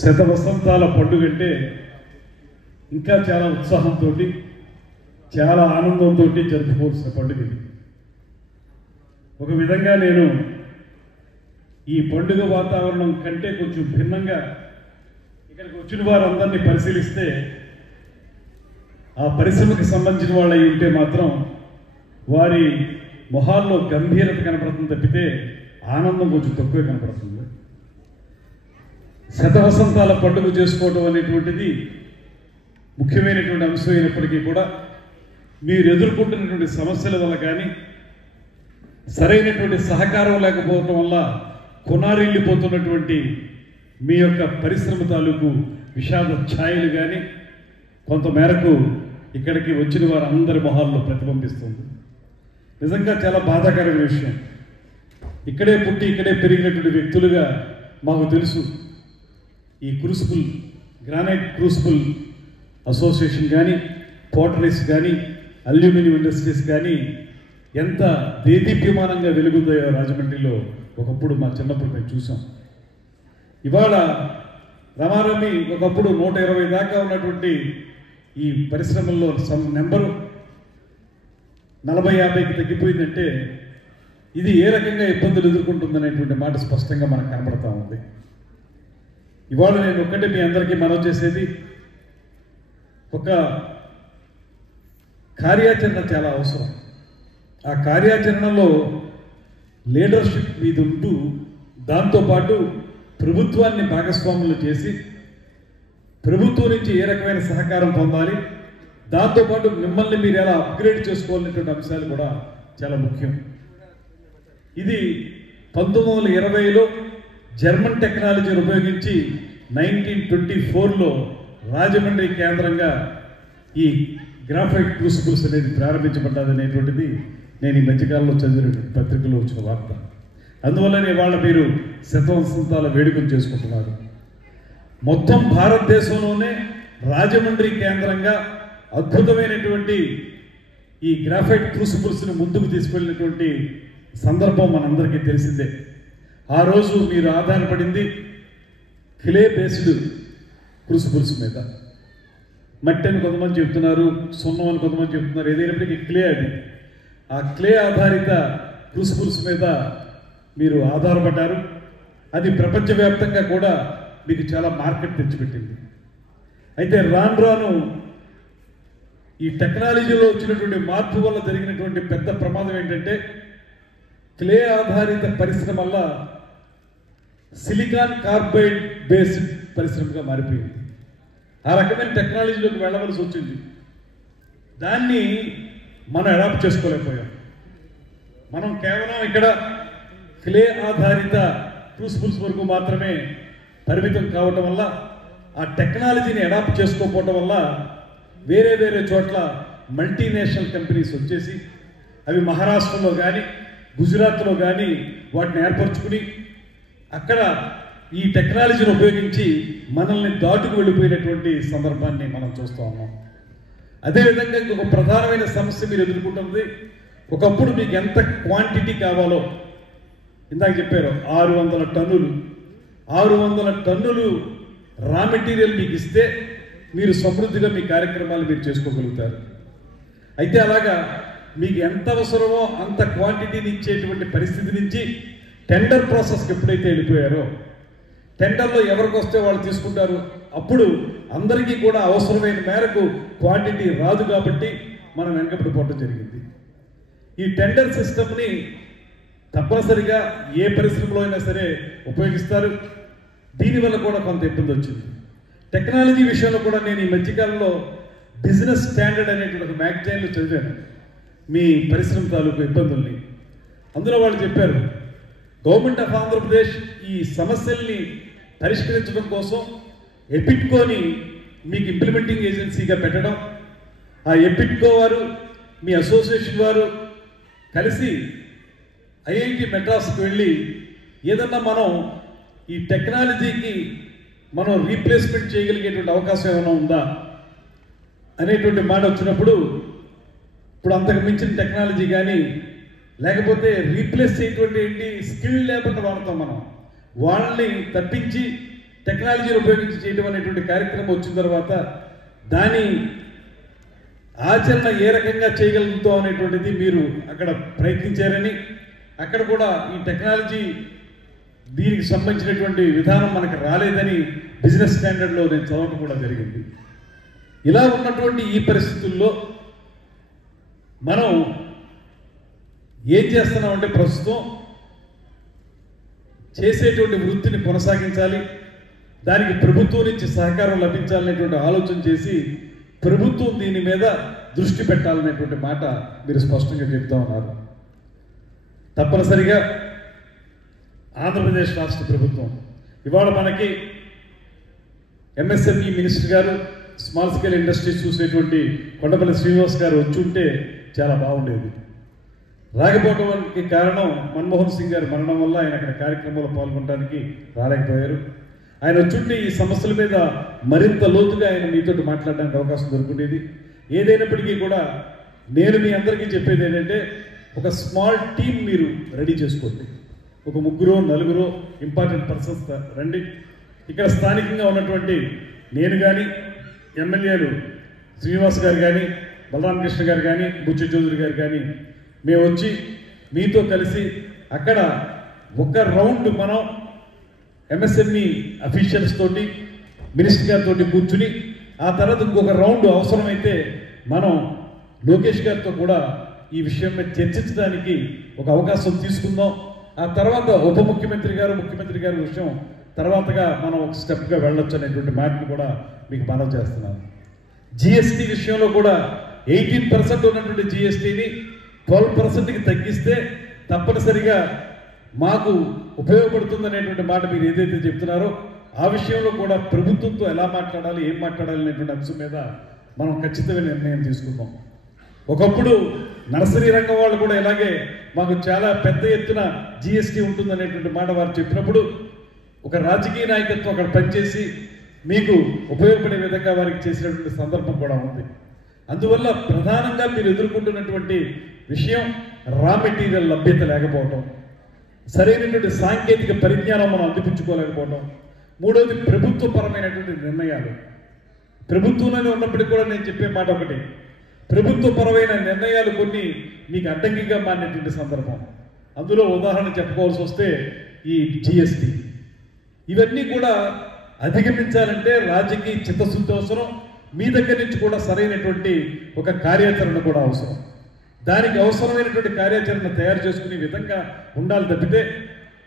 శతవసంతాల పండుగ అంటే ఇంకా చాలా ఉత్సాహంతో చాలా ఆనందంతో జరుపుకోవాల్సిన పండుగ ఇది. ఒక విధంగా నేను ఈ పండుగ వాతావరణం కంటే కొంచెం భిన్నంగా ఇక్కడికి వచ్చిన వారందరినీ పరిశీలిస్తే ఆ పరిశ్రమకు సంబంధించిన వాళ్ళు అయి ఉంటే మాత్రం వారి మొహాల్లో గంభీరత కనపడుతుంది తప్పితే ఆనందం కొంచెం తక్కువే కనపడుతుంది. శతవసంతాల పండుగ చేసుకోవడం అనేటువంటిది ముఖ్యమైనటువంటి అంశం అయినప్పటికీ కూడా మీరు ఎదుర్కొంటున్నటువంటి సమస్యల వల్ల కానీ సరైనటువంటి సహకారం లేకపోవటం వల్ల కొనారిల్లిపోతున్నటువంటి మీ యొక్క పరిశ్రమ తాలూకు విషాద ఛాయలు కానీ కొంతమేరకు ఇక్కడికి వచ్చిన వారందరి మొహాల్లో ప్రతిబింబిస్తుంది. నిజంగా చాలా బాధాకరమైన విషయం. ఇక్కడే పుట్టి ఇక్కడే పెరిగినటువంటి వ్యక్తులుగా మాకు తెలుసు ఈ క్రూసిబుల్ గ్రానైట్ క్రూసిబుల్ అసోసియేషన్ కానీ పోటరీస్ కానీ అల్యూమినియం ఇండస్ట్రీస్ కానీ ఎంత దేదీప్యమానంగా వెలుగుతాయో రాజమండ్రిలో ఒకప్పుడు మా చిన్నప్పుడు మేము చూసాం. ఇవాళ రమారమి ఒకప్పుడు 120 దాకా ఉన్నటువంటి ఈ పరిశ్రమల్లో నెంబరు 40-50కి తగ్గిపోయిందంటే ఇది ఏ రకంగా ఇబ్బందులు ఎదుర్కొంటుందనేటువంటి మాట స్పష్టంగా మనకు కనబడతా ఉంది. ఇవాళ నేను ఒక్కటే మీ అందరికీ మనవి చేసేది, ఒక కార్యాచరణ చాలా అవసరం. ఆ కార్యాచరణలో లీడర్షిప్ మీద ఉంటూ దాంతోపాటు ప్రభుత్వాన్ని భాగస్వాములు చేసి ప్రభుత్వం నుంచి ఏ రకమైన సహకారం పొందాలి, దాంతోపాటు మిమ్మల్ని మీరు ఎలా అప్గ్రేడ్ చేసుకోవాలనేటువంటి అంశాలు కూడా చాలా ముఖ్యం. ఇది 1920లో జర్మన్ టెక్నాలజీని ఉపయోగించి 1924లో రాజమండ్రి కేంద్రంగా ఈ గ్రాఫైట్ క్రూసిబుల్స్ అనేది ప్రారంభించబడ్డది అనేటువంటిది నేను ఈ మధ్యకాలంలో చదివిన పత్రికలో వచ్చిన వార్త. అందువల్లనే ఇవాళ మీరు శతవసంతాల వేడుకలు చేసుకుంటున్నారు. మొత్తం భారతదేశంలోనే రాజమండ్రి కేంద్రంగా అద్భుతమైనటువంటి ఈ గ్రాఫైట్ క్రూసిబుల్స్ని ముందుకు తీసుకెళ్ళినటువంటి సందర్భం మనందరికీ తెలిసిందే. ఆ రోజు మీరు ఆధారపడింది క్లే బేస్డ్ క్రూసిబుల్స్ మీద. మట్టి అని కొంతమంది చెప్తున్నారు, సున్నం అని కొంతమంది చెప్తున్నారు, ఏదైనప్పటికీ క్లే అది. ఆ క్లే ఆధారిత క్రూసిబుల్స్ మీద మీరు ఆధారపడ్డారు. అది ప్రపంచవ్యాప్తంగా కూడా మీకు చాలా మార్కెట్ తెచ్చిపెట్టింది. అయితే రాను రాను ఈ టెక్నాలజీలో వచ్చినటువంటి మార్పు వల్ల జరిగినటువంటి పెద్ద ప్రమాదం ఏంటంటే క్లే ఆధారిత పరిశ్రమ వల్ల సిలికాన్ కార్బైడ్ బేస్డ్ పరిశ్రమగా మారిపోయింది. ఆ రకమైన టెక్నాలజీలోకి వెళ్ళవలసి వచ్చింది. దాన్ని మనం అడాప్ట్ చేసుకోలేకపోయాం. మనం కేవలం ఇక్కడ క్లే ఆధారిత క్రూసిబుల్స్ వరకు మాత్రమే పరిమితం కావటం వల్ల, ఆ టెక్నాలజీని అడాప్ట్ చేసుకోకపోవటం వల్ల వేరే వేరే చోట్ల మల్టీనేషనల్ కంపెనీస్ వచ్చేసి అవి మహారాష్ట్రలో కానీ గుజరాత్లో కానీ వాటిని ఏర్పరచుకుని అక్కడ ఈ టెక్నాలజీని ఉపయోగించి మనల్ని దాటుకు వెళ్ళిపోయినటువంటి సందర్భాన్ని మనం చూస్తూ ఉన్నాం. అదేవిధంగా ఇంకొక ప్రధానమైన సమస్య మీరు ఎదుర్కొంటుంది, ఒకప్పుడు మీకు ఎంత క్వాంటిటీ కావాలో ఇందాక చెప్పారు 600 టన్నులు. 600 టన్నులు రా మెటీరియల్ మీకు ఇస్తే మీరు సమృద్ధిగా మీ కార్యక్రమాలు మీరు చేసుకోగలుగుతారు. అయితే అలాగా మీకు ఎంత అవసరమో అంత క్వాంటిటీని ఇచ్చేటువంటి పరిస్థితి నుంచి టెండర్ ప్రాసెస్కి ఎప్పుడైతే వెళ్ళిపోయారో, టెండర్లో ఎవరికి వస్తే వాళ్ళు తీసుకుంటారు, అప్పుడు అందరికీ కూడా అవసరమైన మేరకు క్వాంటిటీ రాదు కాబట్టి మనం వెనకబడిపోవడం జరిగింది. ఈ టెండర్ సిస్టమ్ని తప్పనిసరిగా ఏ పరిశ్రమలో అయినా సరే ఉపయోగిస్తారు. దీనివల్ల కూడా కొంత ఇబ్బంది వచ్చింది. టెక్నాలజీ విషయంలో కూడా నేను ఈ మధ్యకాలంలో బిజినెస్ స్టాండర్డ్ అనేటువంటి ఒక మ్యాగజైన్లో చదివాను మీ పరిశ్రమ తాలూకు ఇబ్బందుల్ని. అందులో వాళ్ళు చెప్పారు, గవర్నమెంట్ ఆఫ్ ఆంధ్రప్రదేశ్ ఈ సమస్యల్ని పరిష్కరించడం కోసం ఎపిట్కోని మీకు ఇంప్లిమెంటింగ్ ఏజెన్సీగా పెట్టడం, ఆ ఎపిట్కో వారు మీ అసోసియేషన్ వారు కలిసి ఐఐటి మెడ్రాస్కి వెళ్ళి ఏదన్నా మనం ఈ టెక్నాలజీకి మనం రీప్లేస్మెంట్ చేయగలిగేటువంటి అవకాశం ఏమైనా ఉందా అనేటువంటి మాట వచ్చినప్పుడు, ఇప్పుడు అంతకు మించిన టెక్నాలజీ కానీ లేకపోతే రీప్లేస్ చేయటువంటి ఏంటి స్కిల్ లేబర్ని వాడతాం మనం. వాళ్ళని తప్పించి టెక్నాలజీని ఉపయోగించి చేయడం అనేటువంటి కార్యక్రమం వచ్చిన తర్వాత దాని ఆచరణ ఏ రకంగా చేయగలుగుతాం అనేటువంటిది మీరు అక్కడ ప్రయత్నించారని, అక్కడ కూడా ఈ టెక్నాలజీ దీనికి సంబంధించినటువంటి విధానం మనకు రాలేదని బిజినెస్ స్టాండర్డ్లో నేను చదవడం కూడా జరిగింది. ఇలా ఉన్నటువంటి ఈ పరిస్థితుల్లో మనం ఏం చేస్తున్నామంటే ప్రస్తుతం చేసేటువంటి వృత్తిని కొనసాగించాలి, దానికి ప్రభుత్వం నుంచి సహకారం లభించాలనేటువంటి ఆలోచన చేసి ప్రభుత్వం దీని మీద దృష్టి పెట్టాలనేటువంటి మాట మీరు స్పష్టంగా చెప్తా ఉన్నారు. తప్పనిసరిగా ఆంధ్రప్రదేశ్ రాష్ట్ర ప్రభుత్వం ఇవాళ మనకి ఎంఎస్ఎంఈ మినిస్టర్ గారు, స్మాల్ స్కేల్ ఇండస్ట్రీస్ చూసేటువంటి కొండపల్లి శ్రీనివాస్ గారు వచ్చి ఉంటే చాలా బాగుండేది. రాకపోవడానికి కారణం మన్మోహన్ సింగ్ గారి మరణం వల్ల ఆయన అక్కడ కార్యక్రమంలో పాల్గొనడానికి రాలేకపోయారు. ఆయన వచ్చుంటే ఈ సమస్యల మీద మరింత లోతుగా ఆయన మీతో మాట్లాడడానికి అవకాశం దొరుకునేది. ఏదైనప్పటికీ కూడా నేను మీ అందరికీ చెప్పేది ఏంటంటే, ఒక స్మాల్ టీం మీరు రెడీ చేసుకోండి. ఒక 3-4 ఇంపార్టెంట్ పర్సన్స్ రండి. ఇక్కడ స్థానికంగా ఉన్నటువంటి నేను కానీ, ఎమ్మెల్యేలు శ్రీనివాస్ గారు కానీ, బలరామకృష్ణ గారు కానీ, బుచ్చి చౌదరి గారు కానీ మేము వచ్చి మీతో కలిసి అక్కడ ఒక రౌండ్ మనం ఎంఎస్ఎంఈ అఫీషియల్స్ తోటి, మినిస్టర్ గారితో కూర్చుని, ఆ తర్వాత ఇంకొక రౌండ్ అవసరమైతే మనం లోకేష్ గారితో కూడా ఈ విషయం మీద చర్చించడానికి ఒక అవకాశం తీసుకుందాం. ఆ తర్వాత ఉప ముఖ్యమంత్రి గారు, ముఖ్యమంత్రి గారి విషయం తర్వాతగా మనం ఒక స్టెప్గా వెళ్ళొచ్చు అనేటువంటి మాటను కూడా మీకు మనవి చేస్తున్నాను. జిఎస్టీ విషయంలో కూడా 18% ఉన్నటువంటి జిఎస్టీని 12%కి తగ్గిస్తే తప్పనిసరిగా మాకు ఉపయోగపడుతుందనేటువంటి మాట మీరు ఏదైతే చెప్తున్నారో ఆ విషయంలో కూడా ప్రభుత్వంతో ఎలా మాట్లాడాలి, ఏం మాట్లాడాలి అనేటువంటి అంశం మీద మనం ఖచ్చితమైన నిర్ణయం తీసుకుందాం. ఒకప్పుడు నర్సరీ రంగం వాళ్ళు కూడా ఇలాగే మాకు చాలా పెద్ద ఎత్తున జిఎస్టీ ఉంటుందనేటువంటి మాట వారు చెప్పినప్పుడు ఒక రాజకీయ నాయకత్వం అక్కడ పనిచేసి మీకు ఉపయోగపడే విధంగా వారికి చేసినటువంటి సందర్భం కూడా ఉంది. అందువల్ల ప్రధానంగా మీరు ఎదుర్కొంటున్నటువంటి విషయం రా మెటీరియల్ లభ్యత లేకపోవటం, సరైనటువంటి సాంకేతిక పరిజ్ఞానం మనం అందిపుచ్చుకోలేకపోవటం, మూడవది ప్రభుత్వపరమైనటువంటి నిర్ణయాలు. ప్రభుత్వంలోనే ఉన్నప్పటికీ కూడా నేను చెప్పే మాట ఒకటి, ప్రభుత్వపరమైన నిర్ణయాలు కొన్ని మీకు అడ్డంకిగా మారినటువంటి సందర్భం. అందులో ఉదాహరణ చెప్పుకోవాల్సి వస్తే ఈ జిఎస్టీ. ఇవన్నీ కూడా అధిగమించాలంటే రాజకీయ చిత్తశుద్ధి అవసరం, మీ దగ్గర నుంచి కూడా సరైనటువంటి ఒక కార్యాచరణ కూడా అవసరం. దానికి అవసరమైనటువంటి కార్యాచరణ తయారు చేసుకునే విధంగా ఉండాలి తప్పితే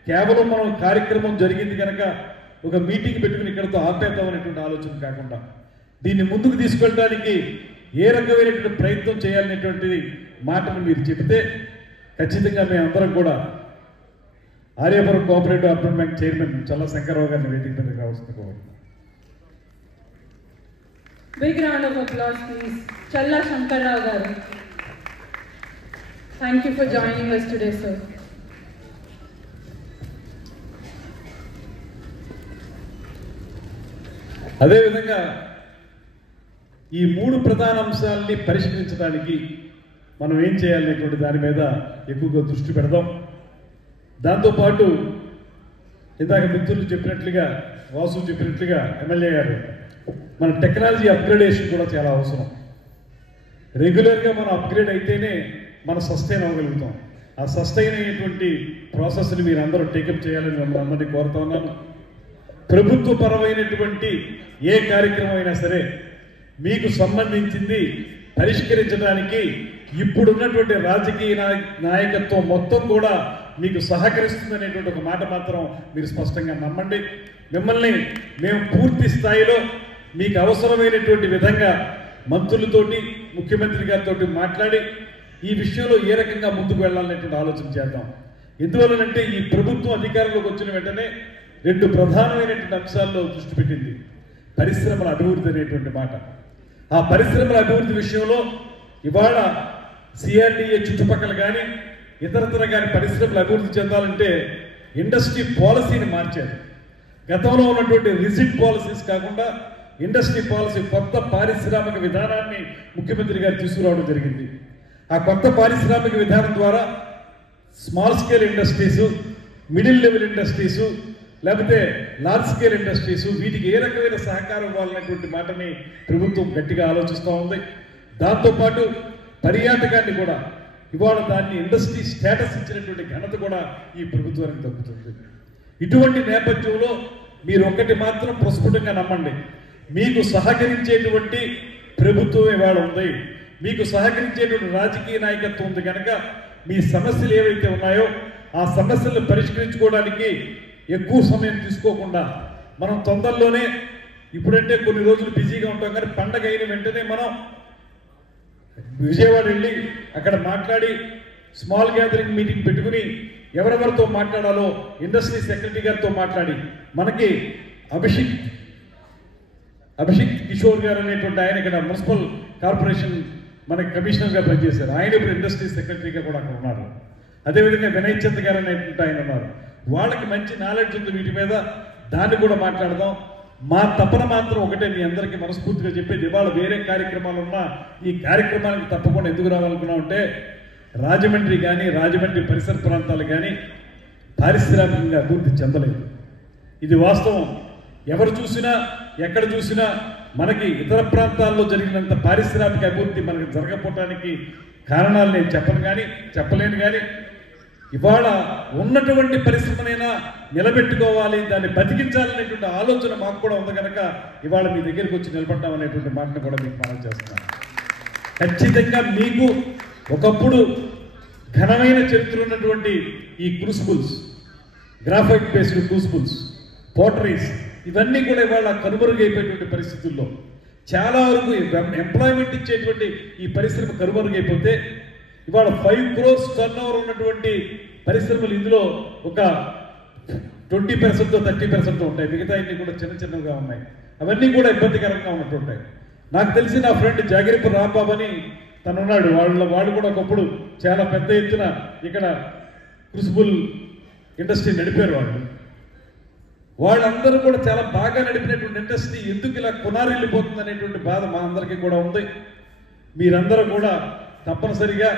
కేవలం మనం కార్యక్రమం జరిగింది కనుక ఒక మీటింగ్ పెట్టుకుని ఇక్కడతో ఆపేద్దాం అనేటువంటి ఆలోచన కాకుండా దీన్ని ముందుకు తీసుకెళ్ళడానికి ఏ రకమైనటువంటి ప్రయత్నం చేయాలనేటువంటి మాటను మీరు చెబితే ఖచ్చితంగా మేమందరం కూడా Aryapuram cooperative urban bank chairman Challa Shankarrao గారిని వేదిక మీదకి రావాల్సింది కోరుతున్నాను. Big round of applause, please. Challa Shankarrao garu. Thank you for joining us today, sir. అదేవిధంగా ఈ 3 ప్రధాన అంశాలని పరిష్కరించడానికి మనం ఏం చేయాలనేటువంటి దాని మీద ఎక్కువగా దృష్టి పెడదాం. దాంతోపాటు ఇందాక మిత్రులు చెప్పినట్లుగా, వాసు చెప్పినట్లుగా, ఎమ్మెల్యే గారు మన టెక్నాలజీ అప్గ్రేడేషన్ కూడా చాలా అవసరం. రెగ్యులర్గా మనం అప్గ్రేడ్ అయితేనే మనం సస్టైన్ అవ్వగలుగుతాం. ఆ సస్టైన్ అయ్యేటువంటి ప్రాసెస్ని మీరు అందరూ టేకప్ చేయాలని మిమ్మల్ని అందరినీ కోరుతా ఉన్నాను. ప్రభుత్వపరమైనటువంటి ఏ కార్యక్రమం అయినా సరే మీకు సంబంధించింది పరిష్కరించడానికి ఇప్పుడున్నటువంటి రాజకీయ నాయకత్వం మొత్తం కూడా మీకు సహకరిస్తుందనేటువంటి ఒక మాట మాత్రం మీరు స్పష్టంగా నమ్మండి. మిమ్మల్ని మేము పూర్తి స్థాయిలో మీకు అవసరమైనటువంటి విధంగా మంత్రులతోటి, ముఖ్యమంత్రి గారితో మాట్లాడి ఈ విషయంలో ఏ రకంగా ముందుకు వెళ్ళాలనేటువంటి ఆలోచన చేద్దాం. ఎందువల్లనంటే ఈ ప్రభుత్వం అధికారంలోకి వచ్చిన వెంటనే 2 ప్రధానమైనటువంటి అంశాల్లో దృష్టి పెట్టింది. పరిశ్రమల అభివృద్ధి అనేటువంటి మాట. ఆ పరిశ్రమల అభివృద్ధి విషయంలో ఇవాళ సిఆర్డీఏ చుట్టుపక్కల కానీ ఇతరతర కానీ పరిశ్రమలు అభివృద్ధి చెందాలంటే ఇండస్ట్రీ పాలసీని మార్చారు. గతంలో ఉన్నటువంటి రిజిడ్ పాలసీస్ కాకుండా ఇండస్ట్రీ పాలసీ, కొత్త పారిశ్రామిక విధానాన్ని ముఖ్యమంత్రి గారు తీసుకురావడం జరిగింది. ఆ కొత్త పారిశ్రామిక విధానం ద్వారా small scale industries, middle level industries, లేకపోతే లార్జ్ స్కేల్ ఇండస్ట్రీస్, వీటికి ఏ రకమైన సహకారం ఇవ్వాలనేటువంటి మాటని ప్రభుత్వం గట్టిగా ఆలోచిస్తూ ఉంది. దాంతోపాటు పర్యాటకాన్ని కూడా ఇవాళ దాన్ని ఇండస్ట్రీ స్టేటస్ ఇచ్చినటువంటి ఘనత కూడా ఈ ప్రభుత్వానికి దక్కుతుంది. ఇటువంటి నేపథ్యంలో మీరు ఒక్కటి మాత్రం ప్రస్ఫుటంగా నమ్మండి, మీకు సహకరించేటువంటి ప్రభుత్వం ఇవాళ ఉంది, మీకు సహకరించేటువంటి రాజకీయ నాయకత్వం ఉంది. కనుక మీ సమస్యలు ఏవైతే ఉన్నాయో ఆ సమస్యలను పరిష్కరించుకోవడానికి ఎక్కువ సమయం తీసుకోకుండా మనం తొందరలోనే, ఇప్పుడంటే కొన్ని రోజులు బిజీగా ఉంటాం కానీ పండగ అయిన వెంటనే మనం విజయవాడ వెళ్ళి అక్కడ మాట్లాడి స్మాల్ గ్యాదరింగ్ మీటింగ్ పెట్టుకుని ఎవరెవరితో మాట్లాడాలో ఇండస్ట్రీ సెక్రటరీ గారితో మాట్లాడి, మనకి అభిషేక్ కిషోర్ గారు అనేటువంటి ఆయన ఇక్కడ మున్సిపల్ కార్పొరేషన్ మనకి కమిషనర్గా పనిచేశారు, ఆయన ఇప్పుడు ఇండస్ట్రీ సెక్రటరీగా కూడా అక్కడ ఉన్నారు. అదేవిధంగా వినయ్ చంద్ గారు అనేటువంటి ఆయన ఉన్నారు. వాళ్ళకి మంచి నాలెడ్జ్ ఉంది వీటి మీద, దాన్ని కూడా మాట్లాడదాం. మా తపన మాత్రం ఒకటే, మీ అందరికీ మనస్ఫూర్తిగా చెప్పేది, ఇవాళ వేరే కార్యక్రమాలు ఉన్నా ఈ కార్యక్రమానికి తప్పకుండా ఎందుకు రావాలనుకున్నాం అంటే, రాజమండ్రి కానీ రాజమండ్రి పరిసర ప్రాంతాలు కానీ పారిశ్రామికంగా అభివృద్ధి చెందలేదు. ఇది వాస్తవం. ఎవరు చూసినా ఎక్కడ చూసినా మనకి ఇతర ప్రాంతాల్లో జరిగినంత పారిశ్రామిక అభివృద్ధి మనకి జరగకపోవటానికి కారణాలు నేను చెప్పలేను కానీ ఇవాళ ఉన్నటువంటి పరిశ్రమనైనా నిలబెట్టుకోవాలి, దాన్ని బతికించాలనేటువంటి ఆలోచన మాకు కూడా ఉంది. కనుక ఇవాళ మీ దగ్గరికి వచ్చి నిలబడ్డాం అనేటువంటి మాటను కూడా మీకు మనం చేస్తున్నాను. ఖచ్చితంగా మీకు ఒకప్పుడు ఘనమైన చరిత్ర ఉన్నటువంటి ఈ క్రూసిబుల్స్, గ్రాఫైట్ బేస్డ్ క్రూసిబుల్స్, పోటరీస్, ఇవన్నీ కూడా ఇవాళ కనుమరుగైపోయేటువంటి పరిస్థితుల్లో చాలా వరకు ఎంప్లాయ్మెంట్ ఇచ్చేటువంటి ఈ పరిశ్రమ కనుమరుగైపోతే ఇవాళ 5 crores టర్నోవర్ ఉన్నటువంటి పరిశ్రమలు ఇందులో ఒక 20% 30% ఉంటాయి. మిగతా అన్ని కూడా చిన్నగా ఉన్నాయి. అవన్నీ కూడా ఇబ్బందికరంగా ఉన్నట్టుంటాయి. నాకు తెలిసి నా ఫ్రెండ్ జాగిరిపు రాంబాబు అని తను ఉన్నాడు. వాళ్ళు కూడా ఒకప్పుడు చాలా పెద్ద ఎత్తున ఇక్కడ క్రూసిబుల్ ఇండస్ట్రీ నడిపారు. వాళ్ళందరూ కూడా చాలా బాగా నడిపినటువంటి ఇండస్ట్రీ ఎందుకు ఇలా కొనారిల్లిపోతుంది అనేటువంటి బాధ మా అందరికీ కూడా ఉంది. మీరందరూ కూడా తప్పనిసరిగా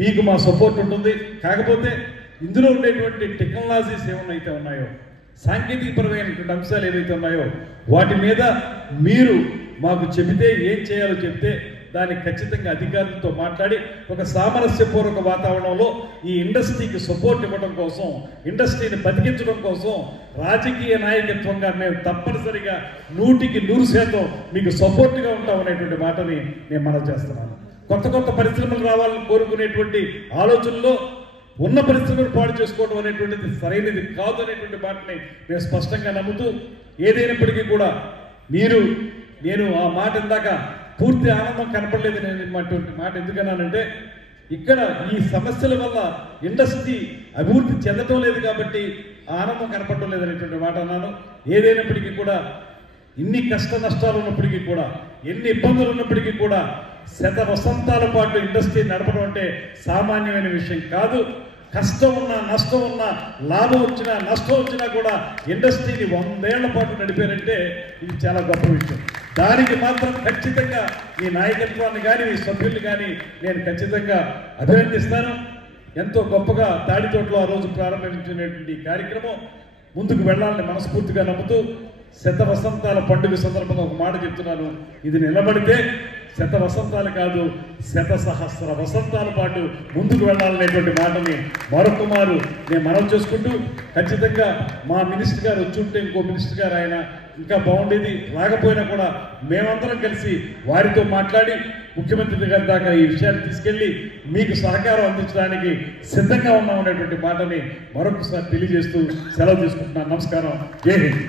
మీకు మా సపోర్ట్ ఉంటుంది. కాకపోతే ఇందులో ఉండేటువంటి టెక్నాలజీస్ ఏమైతే ఉన్నాయో, సాంకేతికపరమైనటువంటి అంశాలు ఏవైతే ఉన్నాయో వాటి మీద మీరు మాకు చెబితే, ఏం చేయాలో చెప్తే దానికి ఖచ్చితంగా అధికారులతో మాట్లాడి ఒక సామరస్యపూర్వక వాతావరణంలో ఈ ఇండస్ట్రీకి సపోర్ట్ ఇవ్వడం కోసం, ఇండస్ట్రీని బతికించడం కోసం రాజకీయ నాయకత్వంగా మేము తప్పనిసరిగా 100% మీకు సపోర్ట్గా ఉంటాం అనేటువంటి మాటని నేను మనవి చేస్తున్నాను. కొత్త పరిశ్రమలు రావాలని కోరుకునేటువంటి ఆలోచనలో ఉన్న పరిస్థితులను పాడు చేసుకోవడం అనేటువంటిది సరైనది కాదు అనేటువంటి మాటని మేము స్పష్టంగా నమ్ముతూ, ఏదైనప్పటికీ కూడా నేను ఆ మాట ఇందాక పూర్తి ఆనందం కనపడలేదు నేను మాట ఎందుకన్నానంటే, ఇక్కడ ఈ సమస్యల వల్ల ఇండస్ట్రీ అభివృద్ధి చెందటం లేదు కాబట్టి ఆనందం కనపడటం లేదు అనేటువంటి మాట అన్నాను. ఏదైనప్పటికీ కూడా ఇన్ని కష్ట నష్టాలు ఉన్నప్పటికీ కూడా, ఎన్ని ఇబ్బందులు ఉన్నప్పటికీ కూడా శతవసంతాల పాటు ఇండస్ట్రీ నడపడం అంటే సామాన్యమైన విషయం కాదు. కష్టం ఉన్నా, నష్టం ఉన్నా, లాభం వచ్చినా, నష్టం వచ్చినా కూడా ఇండస్ట్రీని 100 ఏళ్ల పాటు నడిపారంటే ఇది చాలా గొప్ప విషయం. దానికి మాత్రం ఖచ్చితంగా మీ నాయకత్వాన్ని కానీ మీ సభ్యుల్ని కానీ నేను ఖచ్చితంగా అభినందిస్తాను. ఎంతో గొప్పగా తాడితోటలో ఆ రోజు ప్రారంభించినటువంటి కార్యక్రమం ముందుకు వెళ్ళాలని మనస్ఫూర్తిగా నమ్ముతూ, శతవసంతాల పండుగ సందర్భంగా ఒక మాట చెప్తున్నాను, ఇది నిలబడితే శతవసంతాలు కాదు, 100 వసంతాల పాటు ముందుకు వెళ్ళాలనేటువంటి మాటని మరొక మారు నేను మనవి చేసుకుంటూ, ఖచ్చితంగా మా మినిస్టర్ గారు వచ్చి ఉంటే ఇంకో మినిస్టర్ గారు ఆయన ఇంకా బాగుండేది, రాకపోయినా కూడా మేమందరం కలిసి వారితో మాట్లాడి ముఖ్యమంత్రి గారి దాకా ఈ విషయాన్ని తీసుకెళ్లి మీకు సహకారం అందించడానికి సిద్ధంగా ఉన్నాం అనేటువంటి మాటని మరొకసారి తెలియజేస్తూ సెలవు తీసుకుంటున్నాను. నమస్కారం. జై హింద్.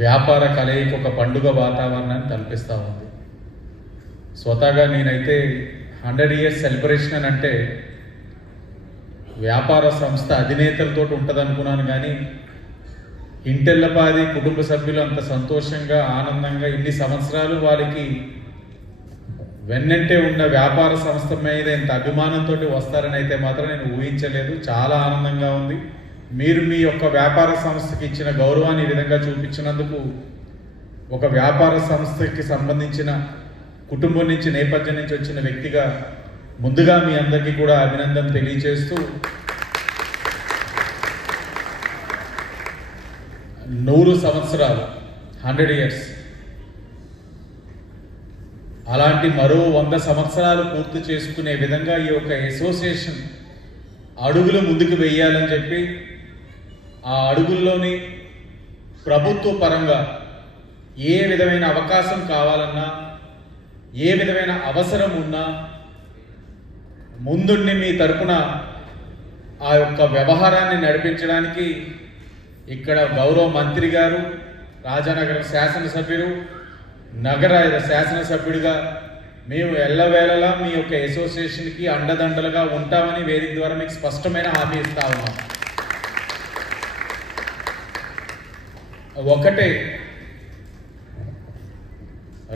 వ్యాపార కలయిక ఒక పండుగ వాతావరణాన్ని కల్పిస్తూ ఉంది. స్వతహాగా నేనైతే 100 years సెలబ్రేషన్ అని అంటే వ్యాపార సంస్థ అధినేతలతో ఉంటుంది అనుకున్నాను, కానీ ఇంటెల్లపాది కుటుంబ సభ్యులు అంత సంతోషంగా ఆనందంగా ఇన్ని సంవత్సరాలు వాళ్ళకి వెన్నంటే ఉన్న వ్యాపార సంస్థ మీద ఇంత అభిమానంతో వస్తారని అయితే మాత్రం నేను ఊహించలేదు. చాలా ఆనందంగా ఉంది. మీరు మీ యొక్క వ్యాపార సంస్థకి ఇచ్చిన గౌరవాన్ని ఈ విధంగా చూపించినందుకు, ఒక వ్యాపార సంస్థకి సంబంధించిన కుటుంబం నుంచి, నేపథ్యం నుంచి వచ్చిన వ్యక్తిగా ముందుగా మీ అందరికీ కూడా అభినందన తెలియజేస్తూ 100 సంవత్సరాలు 100 ఇయర్స్ అలాంటి మరో 100 సంవత్సరాలు పూర్తి చేసుకునే విధంగా ఈ యొక్క అసోసియేషన్ అడుగులు ముందుకు వేయాలని చెప్పి ఆ అడుగుల్లోని ప్రభుత్వ పరంగా ఏ విధమైన అవకాశం కావాలన్నా ఏ విధమైన అవసరం ఉన్నా ముందుండి మీ తరపున ఆ యొక్క వ్యవహారాన్ని నడిపించడానికి ఇక్కడ గౌరవ మంత్రి గారు, రాజానగరం శాసనసభ్యులు, నగర శాసనసభ్యుడిగా మేము ఎల్లవేళలా మీ యొక్క అసోసియేషన్కి అండదండలుగా ఉంటామని వేదిక ద్వారా మీకు స్పష్టమైన హామీ ఇస్తా ఉన్నాం. ఒకటే,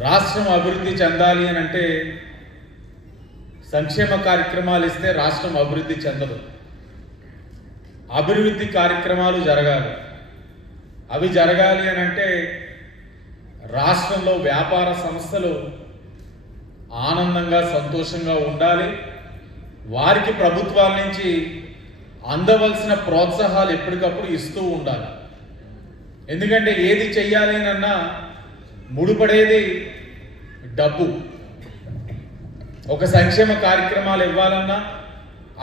రాష్ట్రం అభివృద్ధి చెందాలి అని అంటే సంక్షేమ కార్యక్రమాలు ఇస్తే రాష్ట్రం అభివృద్ధి చెందదు. అభివృద్ధి కార్యక్రమాలు జరగాలి. అవి జరగాలి అని అంటే రాష్ట్రంలో వ్యాపార సంస్థలు ఆనందంగా సంతోషంగా ఉండాలి. వారికి ప్రభుత్వాల నుంచి అందవలసిన ప్రోత్సాహాలు ఎప్పటికప్పుడు ఇస్తూ ఉండాలి. ఎందుకంటే ఏది చెయ్యాలి అన్నా ముడిపడేది డబ్బు. ఒక సంక్షేమ కార్యక్రమాలు ఇవ్వాలన్నా,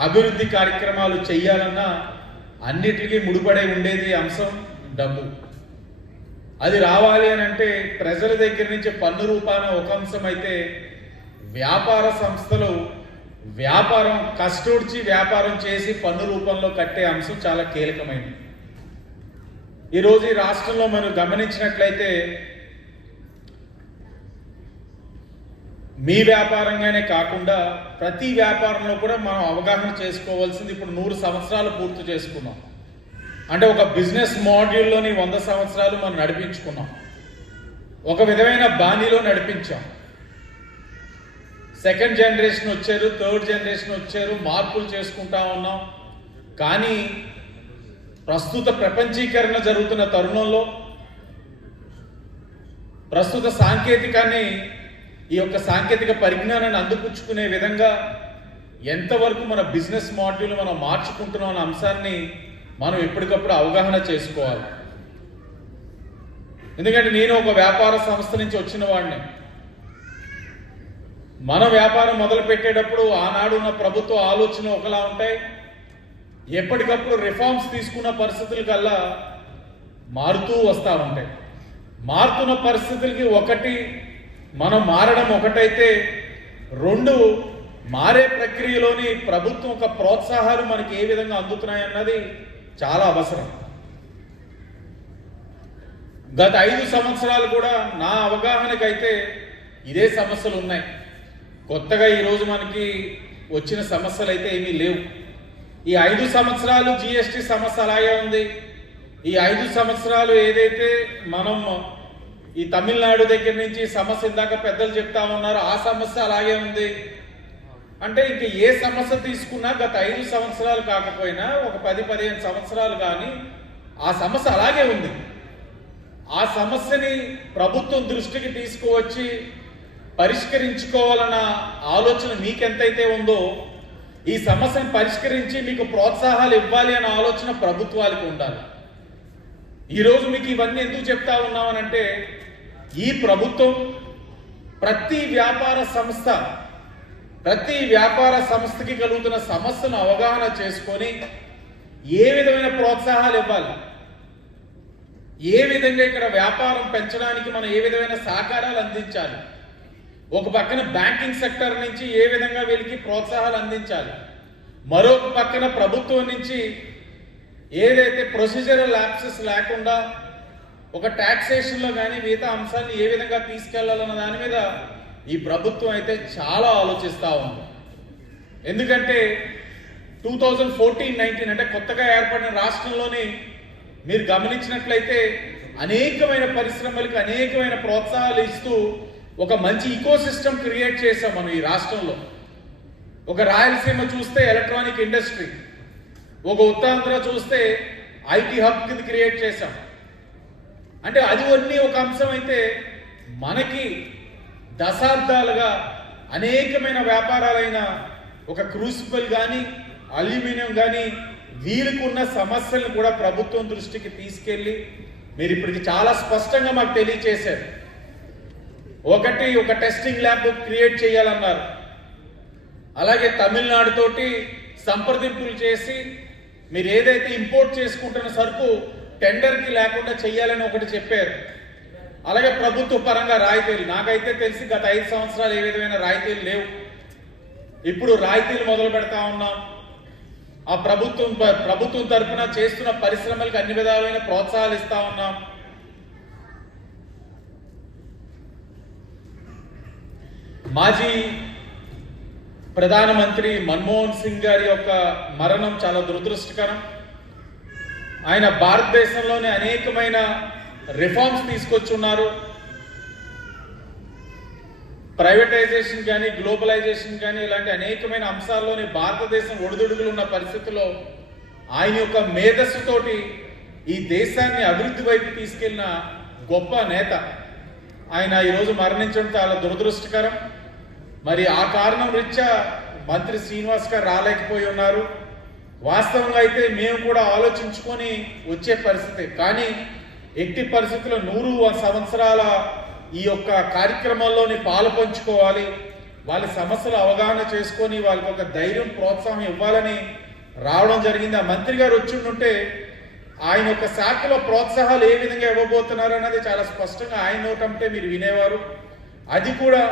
అభివృద్ధి కార్యక్రమాలు చెయ్యాలన్నా అన్నిటికీ ముడిపడే ఉండేది అంశం డబ్బు. అది రావాలి అని అంటే ప్రజల దగ్గర నుంచి పన్ను రూపాన ఒక అంశం అయితే, వ్యాపార సంస్థలు వ్యాపారం కష్టోడ్చి వ్యాపారం చేసి పన్ను రూపంలో కట్టే అంశం చాలా కీలకమైనది. ఈరోజు ఈ రాష్ట్రంలో మనం గమనించినట్లయితే మీ వ్యాపారంగానే కాకుండా ప్రతి వ్యాపారంలో కూడా మనం అవగాహన చేసుకోవాల్సింది. ఇప్పుడు 100 సంవత్సరాలు పూర్తి చేసుకున్నాం అంటే ఒక బిజినెస్ మాడ్యూల్లోని 100 సంవత్సరాలు మనం నడిపించుకున్నాం. ఒక విధమైన బాణీలో నడిపించాం. సెకండ్ జనరేషన్ వచ్చారు, థర్డ్ జనరేషన్ వచ్చారు, మార్పులు చేసుకుంటా ఉన్నాం. కానీ ప్రస్తుత ప్రపంచీకరణ జరుగుతున్న తరుణంలో ప్రస్తుత సాంకేతికాన్ని, ఈ యొక్క సాంకేతిక పరిజ్ఞానాన్ని అందిపుచ్చుకునే విధంగా ఎంతవరకు మన బిజినెస్ మాడ్యూల్ మనం మార్చుకుంటున్నాం అనే అంశాన్ని మనం ఎప్పటికప్పుడు అవగాహన చేసుకోవాలి. ఎందుకంటే నేను ఒక వ్యాపార సంస్థ నుంచి వచ్చిన వాడిని. మన వ్యాపారం మొదలు పెట్టేటప్పుడు ఆనాడు ఉన్న ప్రభుత్వ ఆలోచన ఒకలా ఉంటాయి. ఎప్పటికప్పుడు రిఫార్మ్స్ తీసుకున్న పరిస్థితుల కల్లా మారుతూ వస్తూ ఉంటాయి. మారుతున్న పరిస్థితులకి ఒకటి మనం మారడం ఒకటైతే, 2 మారే ప్రక్రియలోని ప్రభుత్వం ఒక ప్రోత్సాహాలు మనకి ఏ విధంగా అందుతున్నాయి అన్నది చాలా అవసరం. గత 5 సంవత్సరాలు కూడా నా అవగాహనకైతే ఇదే సమస్యలు ఉన్నాయి. కొత్తగా ఈరోజు మనకి వచ్చిన సమస్యలు అయితే ఏమీ లేవు. ఈ 5 సంవత్సరాలు జిఎస్టీ సమస్య అలాగే ఉంది. ఈ 5 సంవత్సరాలు ఏదైతే మనం ఈ తమిళనాడు దగ్గర నుంచి సమస్య ఇందాక పెద్దలు చెప్తా ఉన్నారు, ఆ సమస్య అలాగే ఉంది. అంటే ఇంక ఏ సమస్య తీసుకున్నా గత 5 సంవత్సరాలు కాకపోయినా ఒక 10-15 సంవత్సరాలు కానీ ఆ సమస్య అలాగే ఉంది. ఆ సమస్యని ప్రభుత్వం దృష్టికి తీసుకువచ్చి పరిష్కరించుకోవాలన్న ఆలోచన మీకెంతైతే ఉందో, ఈ సమస్యను పరిష్కరించి మీకు ప్రోత్సాహాలు ఇవ్వాలి అన్న ఆలోచన ప్రభుత్వాలకు ఉండాలి. ఈరోజు మీకు ఇవన్నీ ఎందుకు చెప్తా ఉన్నామనంటే, ఈ ప్రభుత్వం ప్రతి వ్యాపార సంస్థకి కలుగుతున్న సమస్యను అవగాహన చేసుకొని ఏ విధమైన ప్రోత్సాహాలు ఇవ్వాలి, ఏ విధంగా ఇక్కడ వ్యాపారం పెంచడానికి మనం ఏ విధమైన సహకారాలు అందించాలి, ఒక పక్కన బ్యాంకింగ్ సెక్టర్ నుంచి ఏ విధంగా వీళ్ళకి ప్రోత్సాహాలు అందించాలి, మరొక పక్కన ప్రభుత్వం నుంచి ఏదైతే ప్రొసీజరల్ ల్యాప్సెస్ లేకుండా ఒక టాక్సేషన్లో కానీ మిగతా అంశాన్ని ఏ విధంగా తీసుకెళ్లాలన్న దాని మీద ఈ ప్రభుత్వం అయితే చాలా ఆలోచిస్తూ ఉంది. ఎందుకంటే 2014-19 అంటే కొత్తగా ఏర్పడిన రాష్ట్రంలోని మీరు గమనించినట్లయితే అనేకమైన పరిశ్రమలకు అనేకమైన ప్రోత్సాహాలు ఇస్తూ ఒక మంచి ఈకో సిస్టమ్ క్రియేట్ చేసాం మనం ఈ రాష్ట్రంలో. ఒక రాయలసీమ చూస్తే ఎలక్ట్రానిక్ ఇండస్ట్రీ, ఒక ఉత్తరాంధ్ర చూస్తే ఐటీ హబ్ కింద క్రియేట్ చేశాం. అంటే అది అన్నీ ఒక అంశం అయితే, మనకి దశాబ్దాలుగా అనేకమైన వ్యాపారాలైన ఒక క్రూసిబుల్ కానీ అల్యూమినియం కానీ వీళ్ళకున్న సమస్యలను కూడా ప్రభుత్వం దృష్టికి తీసుకెళ్ళి మీరు ఇప్పటికి చాలా స్పష్టంగా మాకు తెలియచేశారు. ఒకటి, ఒక టెస్టింగ్ ల్యాబ్ క్రియేట్ చేయాలన్నారు. అలాగే తమిళనాడు తోటి సంప్రదింపులు చేసి మీరు ఏదైతే ఇంపోర్ట్ చేసుకుంటున్న సరుకు టెండర్కి లేకుండా చేయాలని ఒకటి చెప్పారు. అలాగే ప్రభుత్వ పరంగా రాయితీలు, నాకైతే తెలిసి గత 5 సంవత్సరాలు ఏ విధమైన రాయితీలు లేవు. ఇప్పుడు రాయితీలు మొదలు పెడతా ఉన్నాం. ఆ ప్రభుత్వం తరఫున చేస్తున్న పరిశ్రమలకు అన్ని విధాలైన ప్రోత్సాహాలు ఇస్తా ఉన్నాం. మాజీ ప్రధానమంత్రి మన్మోహన్ సింగ్ గారి యొక్క మరణం చాలా దురదృష్టకరం. ఆయన భారతదేశంలోనే అనేకమైన రిఫార్మ్స్ తీసుకొచ్చున్నారు. ప్రైవేటైజేషన్ కానీ, గ్లోబలైజేషన్ కానీ, ఇలాంటి అనేకమైన అంశాల్లోని భారతదేశం ఒడిదుడుగులు ఉన్న పరిస్థితుల్లో ఆయన యొక్క మేధస్సుతోటి ఈ దేశాన్ని అభివృద్ధి వైపు తీసుకెళ్లిన గొప్ప నేత. ఆయన ఈరోజు మరణించడం చాలా దురదృష్టకరం. మరి ఆ కారణం రీత్యా మంత్రి శ్రీనివాస్ గారు రాలేకపోయి ఉన్నారు. వాస్తవంగా అయితే మేము కూడా ఆలోచించుకొని వచ్చే పరిస్థితి, కానీ ఎట్టి పరిస్థితుల్లో 100 సంవత్సరాల ఈ యొక్క కార్యక్రమంలోని పాలు పంచుకోవాలి, వాళ్ళ సమస్యలు అవగాహన చేసుకొని వాళ్ళకి ఒక ధైర్యం, ప్రోత్సాహం ఇవ్వాలని రావడం జరిగింది. ఆ మంత్రి గారు వచ్చి ఉంటే ఆయన యొక్క శాఖలో ప్రోత్సాహాలు ఏ విధంగా ఇవ్వబోతున్నారు అన్నది చాలా స్పష్టంగా ఆయన నోటంటే మీరు వినేవారు. అది కూడా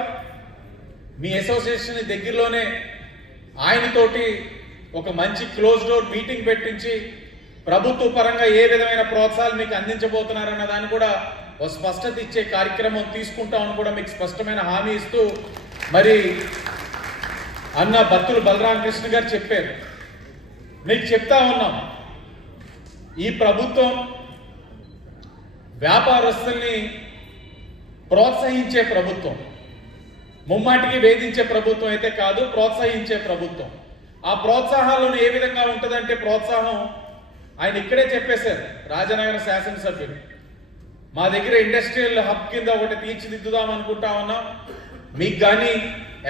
మీ అసోసియేషన్ దగ్గరలోనే ఆయనతోటి ఒక మంచి క్లోజ్ డోర్ మీటింగ్ పెట్టించి ప్రభుత్వ పరంగా ఏ విధమైన ప్రోత్సాహాలు మీకు అందించబోతున్నారన్న దాన్ని కూడా ఒక స్పష్టత ఇచ్చే కార్యక్రమం తీసుకుంటామని కూడా మీకు స్పష్టమైన హామీ ఇస్తూ మరి అన్న బత్తుల బలరామకృష్ణ గారు చెప్పారు. మీకు చెప్తా ఉన్నాం, ఈ ప్రభుత్వం వ్యాపారస్తుల్ని ప్రోత్సహించే ప్రభుత్వం, ముమ్మాటికి వేధించే ప్రభుత్వం అయితే కాదు, ప్రోత్సహించే ప్రభుత్వం. ఆ ప్రోత్సాహాలను ఏ విధంగా ఉంటుందంటే, ప్రోత్సాహం ఆయన ఇక్కడే చెప్పేశారు. రాజనగరం శాసనసభ్యులు, మా దగ్గర ఇండస్ట్రియల్ హబ్ కింద ఒకటి తీర్చిదిద్దుదాం అనుకుంటా ఉన్నాం. మీకు కానీ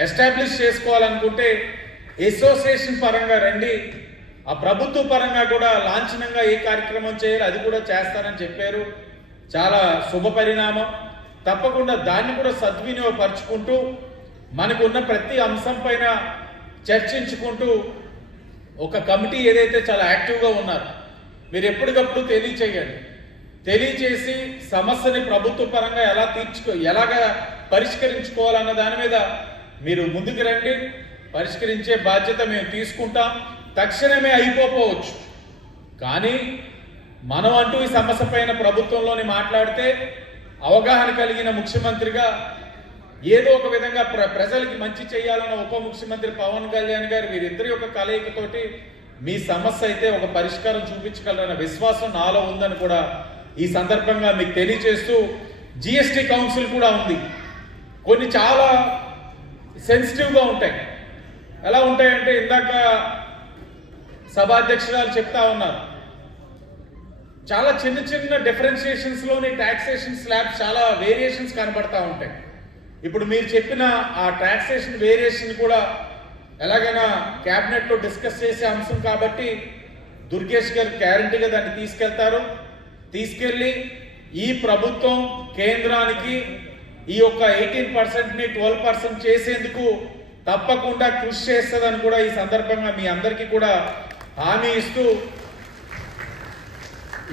ఎస్టాబ్లిష్ చేసుకోవాలనుకుంటే అసోసియేషన్ పరంగా రండి, ఆ ప్రభుత్వ పరంగా కూడా లాంఛనంగా ఏ కార్యక్రమం చేయాలి అది కూడా చేస్తారని చెప్పారు. చాలా శుభ పరిణామం. తప్పకుండా దాన్ని కూడా సద్వినియోగపరుచుకుంటూ మనకున్న ప్రతి అంశం పైన చర్చించుకుంటూ ఒక కమిటీ ఏదైతే చాలా యాక్టివ్గా ఉన్నారు, మీరు ఎప్పటికప్పుడు తెలియచేయండి. తెలియచేసి సమస్యని ప్రభుత్వ పరంగా ఎలాగా పరిష్కరించుకోవాలన్న దాని మీద మీరు ముందుకు రండి. పరిష్కరించే బాధ్యత మేము తీసుకుంటాం. తక్షణమే అయిపోవచ్చు, కానీ మనం అంటూ ఈ సమస్య పైన ప్రభుత్వంలోని మాట్లాడితే అవగాహన కలిగిన ముఖ్యమంత్రిగా ఏదో ఒక విధంగా ప్రజలకి మంచి చేయాలన్న ఉప ముఖ్యమంత్రి పవన్ కళ్యాణ్ గారు వీరిద్దరి యొక్క కలయికతోటి మీ సమస్య అయితే ఒక పరిష్కారం చూపించగలరన్న విశ్వాసం నాలో ఉందని కూడా ఈ సందర్భంగా మీకు తెలియజేస్తూ, జిఎస్టీ కౌన్సిల్ కూడా ఉంది. కొన్ని చాలా సెన్సిటివ్గా ఉంటాయి. ఎలా ఉంటాయంటే, ఇందాక సభాధ్యక్షురాలు చెప్తా ఉన్నారు, చాలా చిన్న చిన్న డిఫరెన్షియేషన్స్లోని టాక్సేషన్ స్లాబ్స్ చాలా వేరియేషన్స్ కనబడతా ఉంటాయి. ఇప్పుడు మీరు చెప్పిన ఆ టాక్సేషన్ వేరియేషన్ కూడా ఎలాగైనా క్యాబినెట్లో డిస్కస్ చేసే అంశం కాబట్టి దుర్గేష్ గారు గ్యారంటీగా దాన్ని తీసుకెళ్తారు. తీసుకెళ్ళి ఈ ప్రభుత్వం కేంద్రానికి ఈ యొక్క 18%ని 12% చేసేందుకు తప్పకుండా కృషి చేస్తుందని కూడా ఈ సందర్భంగా మీ అందరికీ కూడా హామీ ఇస్తూ,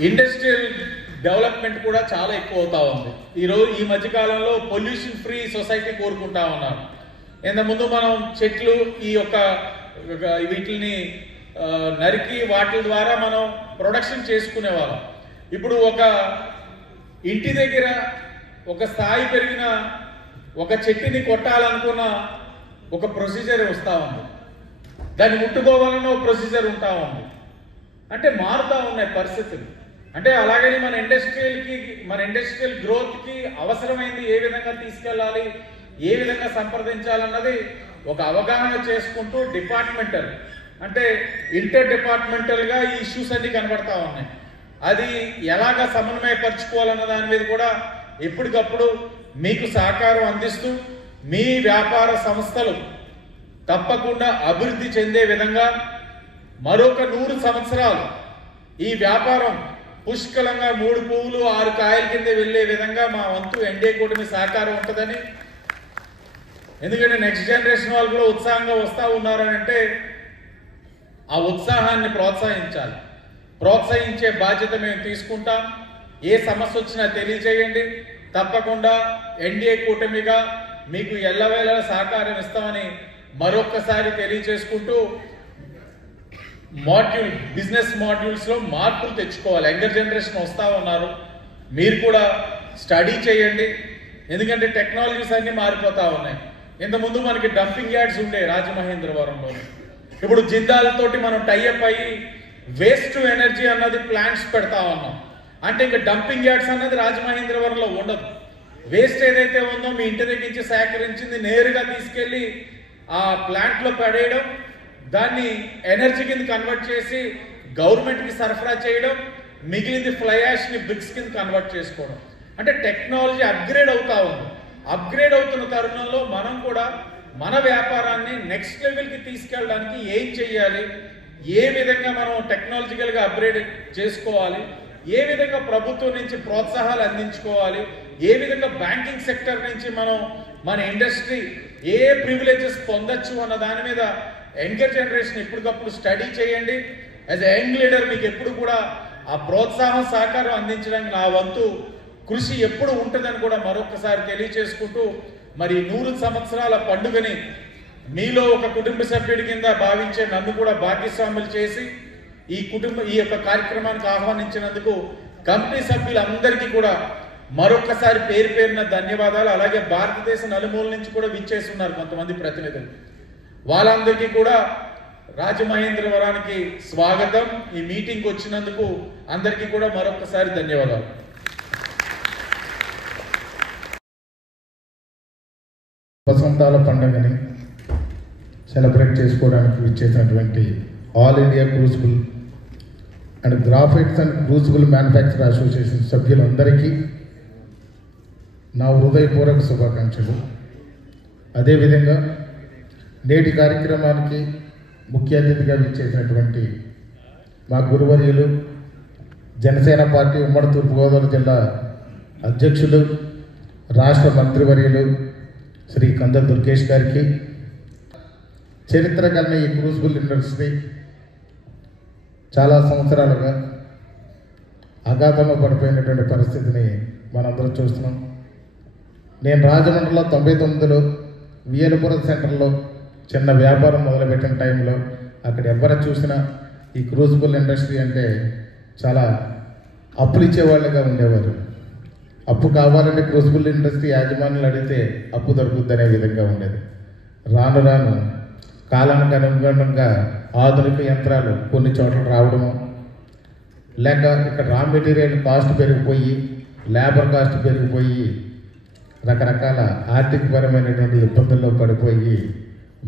ఇండస్ట్రియల్ డెవలప్మెంట్ కూడా చాలా ఎక్కువ అవుతా ఉంది. ఈ మధ్యకాలంలో పొల్యూషన్ ఫ్రీ సొసైటీ కోరుకుంటా ఉన్నారు. ఇంతకుముందు మనం చెట్లు ఈ యొక్క వీటిని నరికి వాటి ద్వారా మనం ప్రొడక్షన్ చేసుకునేవాళ్ళం. ఇప్పుడు ఒక ఇంటి దగ్గర ఒక స్థాయి పెరిగిన ఒక చెట్టుని కొట్టాలనుకున్న ఒక ప్రొసీజర్ వస్తూ ఉంది, దాన్ని ముట్టుకోవాలన్న ఒక ప్రొసీజర్ ఉంటా ఉంది. అంటే మారుతూ ఉన్నాయి పరిస్థితులు. అంటే అలాగని మన ఇండస్ట్రియల్ గ్రోత్కి అవసరమైంది ఏ విధంగా తీసుకెళ్ళాలి, ఏ విధంగా సంప్రదించాలన్నది ఒక అవగాహన చేసుకుంటూ డిపార్ట్మెంటల్ అంటే ఇంటర్ డిపార్ట్మెంటల్గా ఈ ఇష్యూస్ అన్ని కనబడతా ఉన్నాయి. అది ఎలాగ సమన్వయపరచుకోవాలన్న దాని మీద కూడా ఎప్పటికప్పుడు మీకు సహకారం అందిస్తూ, మీ వ్యాపార సంస్థలు తప్పకుండా అభివృద్ధి చెందే విధంగా మరొక 100 సంవత్సరాలు ఈ వ్యాపారం పుష్కలంగా 3 పువ్వులు 6 కాయల కింద వెళ్ళే విధంగా మా వంతు ఎన్డీఏ కూటమి సహకారం ఉంటుందని. ఎందుకంటే నెక్స్ట్ జనరేషన్ వాళ్ళు కూడా ఉత్సాహంగా వస్తూ ఉన్నారని అంటే ఆ ఉత్సాహాన్ని ప్రోత్సహించాలి. ప్రోత్సహించే బాధ్యత మేము తీసుకుంటాం. ఏ సమస్య వచ్చినా తెలియజేయండి. తప్పకుండా ఎన్డీఏ కూటమిగా మీకు ఎల్లవేళ సహకారం ఇస్తామని మరొక్కసారి తెలియజేసుకుంటూ, బిజినెస్ మాడ్యూల్స్లో మార్పులు తెచ్చుకోవాలి. యంగర్ జనరేషన్ వస్తూ ఉన్నారు, మీరు కూడా స్టడీ చేయండి. ఎందుకంటే టెక్నాలజీస్ అన్నీ మారిపోతూ ఉన్నాయి. ఇంతకుముందు మనకి డంపింగ్ యార్డ్స్ ఉండే రాజమహేంద్రవరంలో, ఇప్పుడు జిందాల్తోటి మనం టైఅప్ అయ్యి వేస్ట్ టు ఎనర్జీ అన్నది ప్లాంట్స్ పెడతా ఉన్నాం. అంటే ఇంకా డంపింగ్ యార్డ్స్ అన్నది రాజమహేంద్రవరంలో ఉండదు. వేస్ట్ ఏదైతే ఉందో మీ ఇంటి దగ్గర నుంచి సేకరించింది నేరుగా తీసుకెళ్ళి ఆ ప్లాంట్లో పడేయడం, దాన్ని ఎనర్జీ కింద కన్వర్ట్ చేసి గవర్నమెంట్కి సరఫరా చేయడం, మిగిలింది ఫ్లై యాష్ని బ్రిక్స్ కింద కన్వర్ట్ చేసుకోవడం. అంటే టెక్నాలజీ అప్గ్రేడ్ అవుతా ఉంది. అప్గ్రేడ్ అవుతున్న తరుణంలో మనం కూడా మన వ్యాపారాన్ని నెక్స్ట్ లెవెల్కి తీసుకెళ్ళడానికి ఏం చేయాలి, ఏ విధంగా మనం టెక్నాలజికల్గా అప్గ్రేడ్ చేసుకోవాలి, ఏ విధంగా ప్రభుత్వం నుంచి ప్రోత్సాహాలు అందించుకోవాలి, ఏ విధంగా బ్యాంకింగ్ సెక్టర్ నుంచి మనం మన ఇండస్ట్రీ ఏ ప్రివిలేజెస్ పొందొచ్చు అన్న దాని మీద యంగర్ జనరేషన్ ఎప్పటికప్పుడు స్టడీ చేయండి. యాజ్ ఎ యంగ్ లీడర్ మీకు ఎప్పుడు కూడా ఆ ప్రోత్సాహం సహకారం అందించడానికి నా వంతు కృషి ఎప్పుడు ఉంటుందని కూడా మరొకసారి తెలియచేసుకుంటూ, మరి 100 సంవత్సరాల పండుగని మీలో ఒక కుటుంబ సభ్యుడి కింద భావించే నన్ను కూడా భాగ్యస్వాములు చేసి ఈ యొక్క కార్యక్రమానికి ఆహ్వానించినందుకు కమిటీ సభ్యులందరికీ కూడా మరొకసారి పేరు పేరున ధన్యవాదాలు. అలాగే భారతదేశ నలుమూల నుంచి కూడా విచ్చేసి ఉన్నారు కొంతమంది ప్రతినిధులు, వాళ్ళందరికీ కూడా రాజమహేంద్రవరానికి స్వాగతం. ఈ మీటింగ్ వచ్చినందుకు అందరికీ కూడా మరొకసారి ధన్యవాదాలు. వసంతాల పండుగని సెలబ్రేట్ చేసుకోవడానికి విచ్చేసినటువంటి all India crucible and graphites and crucible manufacture association సభ్యులందరికీ నా హృదయపూర్వక శుభాకాంక్షలు. అదేవిధంగా నేటి కార్యక్రమానికి ముఖ్య అతిథిగా విచ్చేసినటువంటి మా గురువర్యులు, జనసేన పార్టీ ఉమ్మడి తూర్పుగోదావరి జిల్లా అధ్యక్షులు, రాష్ట్ర మంత్రివర్యులు శ్రీ కంద దుర్గేష్ గారికి, చరిత్ర కన్నా ఈ క్రూజిబుల్ ఇండస్ట్రీ చాలా సంవత్సరాలుగా అగాధంలో పడిపోయినటువంటి పరిస్థితిని మనందరం చూస్తున్నాం. నేను రాజమండ్రిలో 99లో వియలపురం సెంటర్లో చిన్న వ్యాపారం మొదలుపెట్టిన టైంలో అక్కడ ఎవరు చూసినా ఈ క్రూజిబుల్ ఇండస్ట్రీ అంటే చాలా అప్పులు ఇచ్చేవాళ్ళుగా ఉండేవారు. అప్పు కావాలంటే క్రూజిబుల్ ఇండస్ట్రీ యాజమాన్యులు అడిగితే అప్పు దొరుకుద్ది అనే విధంగా ఉండేది. రాను రాను కాలానికి అనుగుణంగా ఆధునిక యంత్రాలు కొన్ని చోట్ల రావడము, లేక ఇక్కడ రా మెటీరియల్ కాస్ట్ పెరిగిపోయి, లేబర్ కాస్ట్ పెరిగిపోయి, రకరకాల ఆర్థికపరమైనటువంటి ఇబ్బందుల్లో పడిపోయి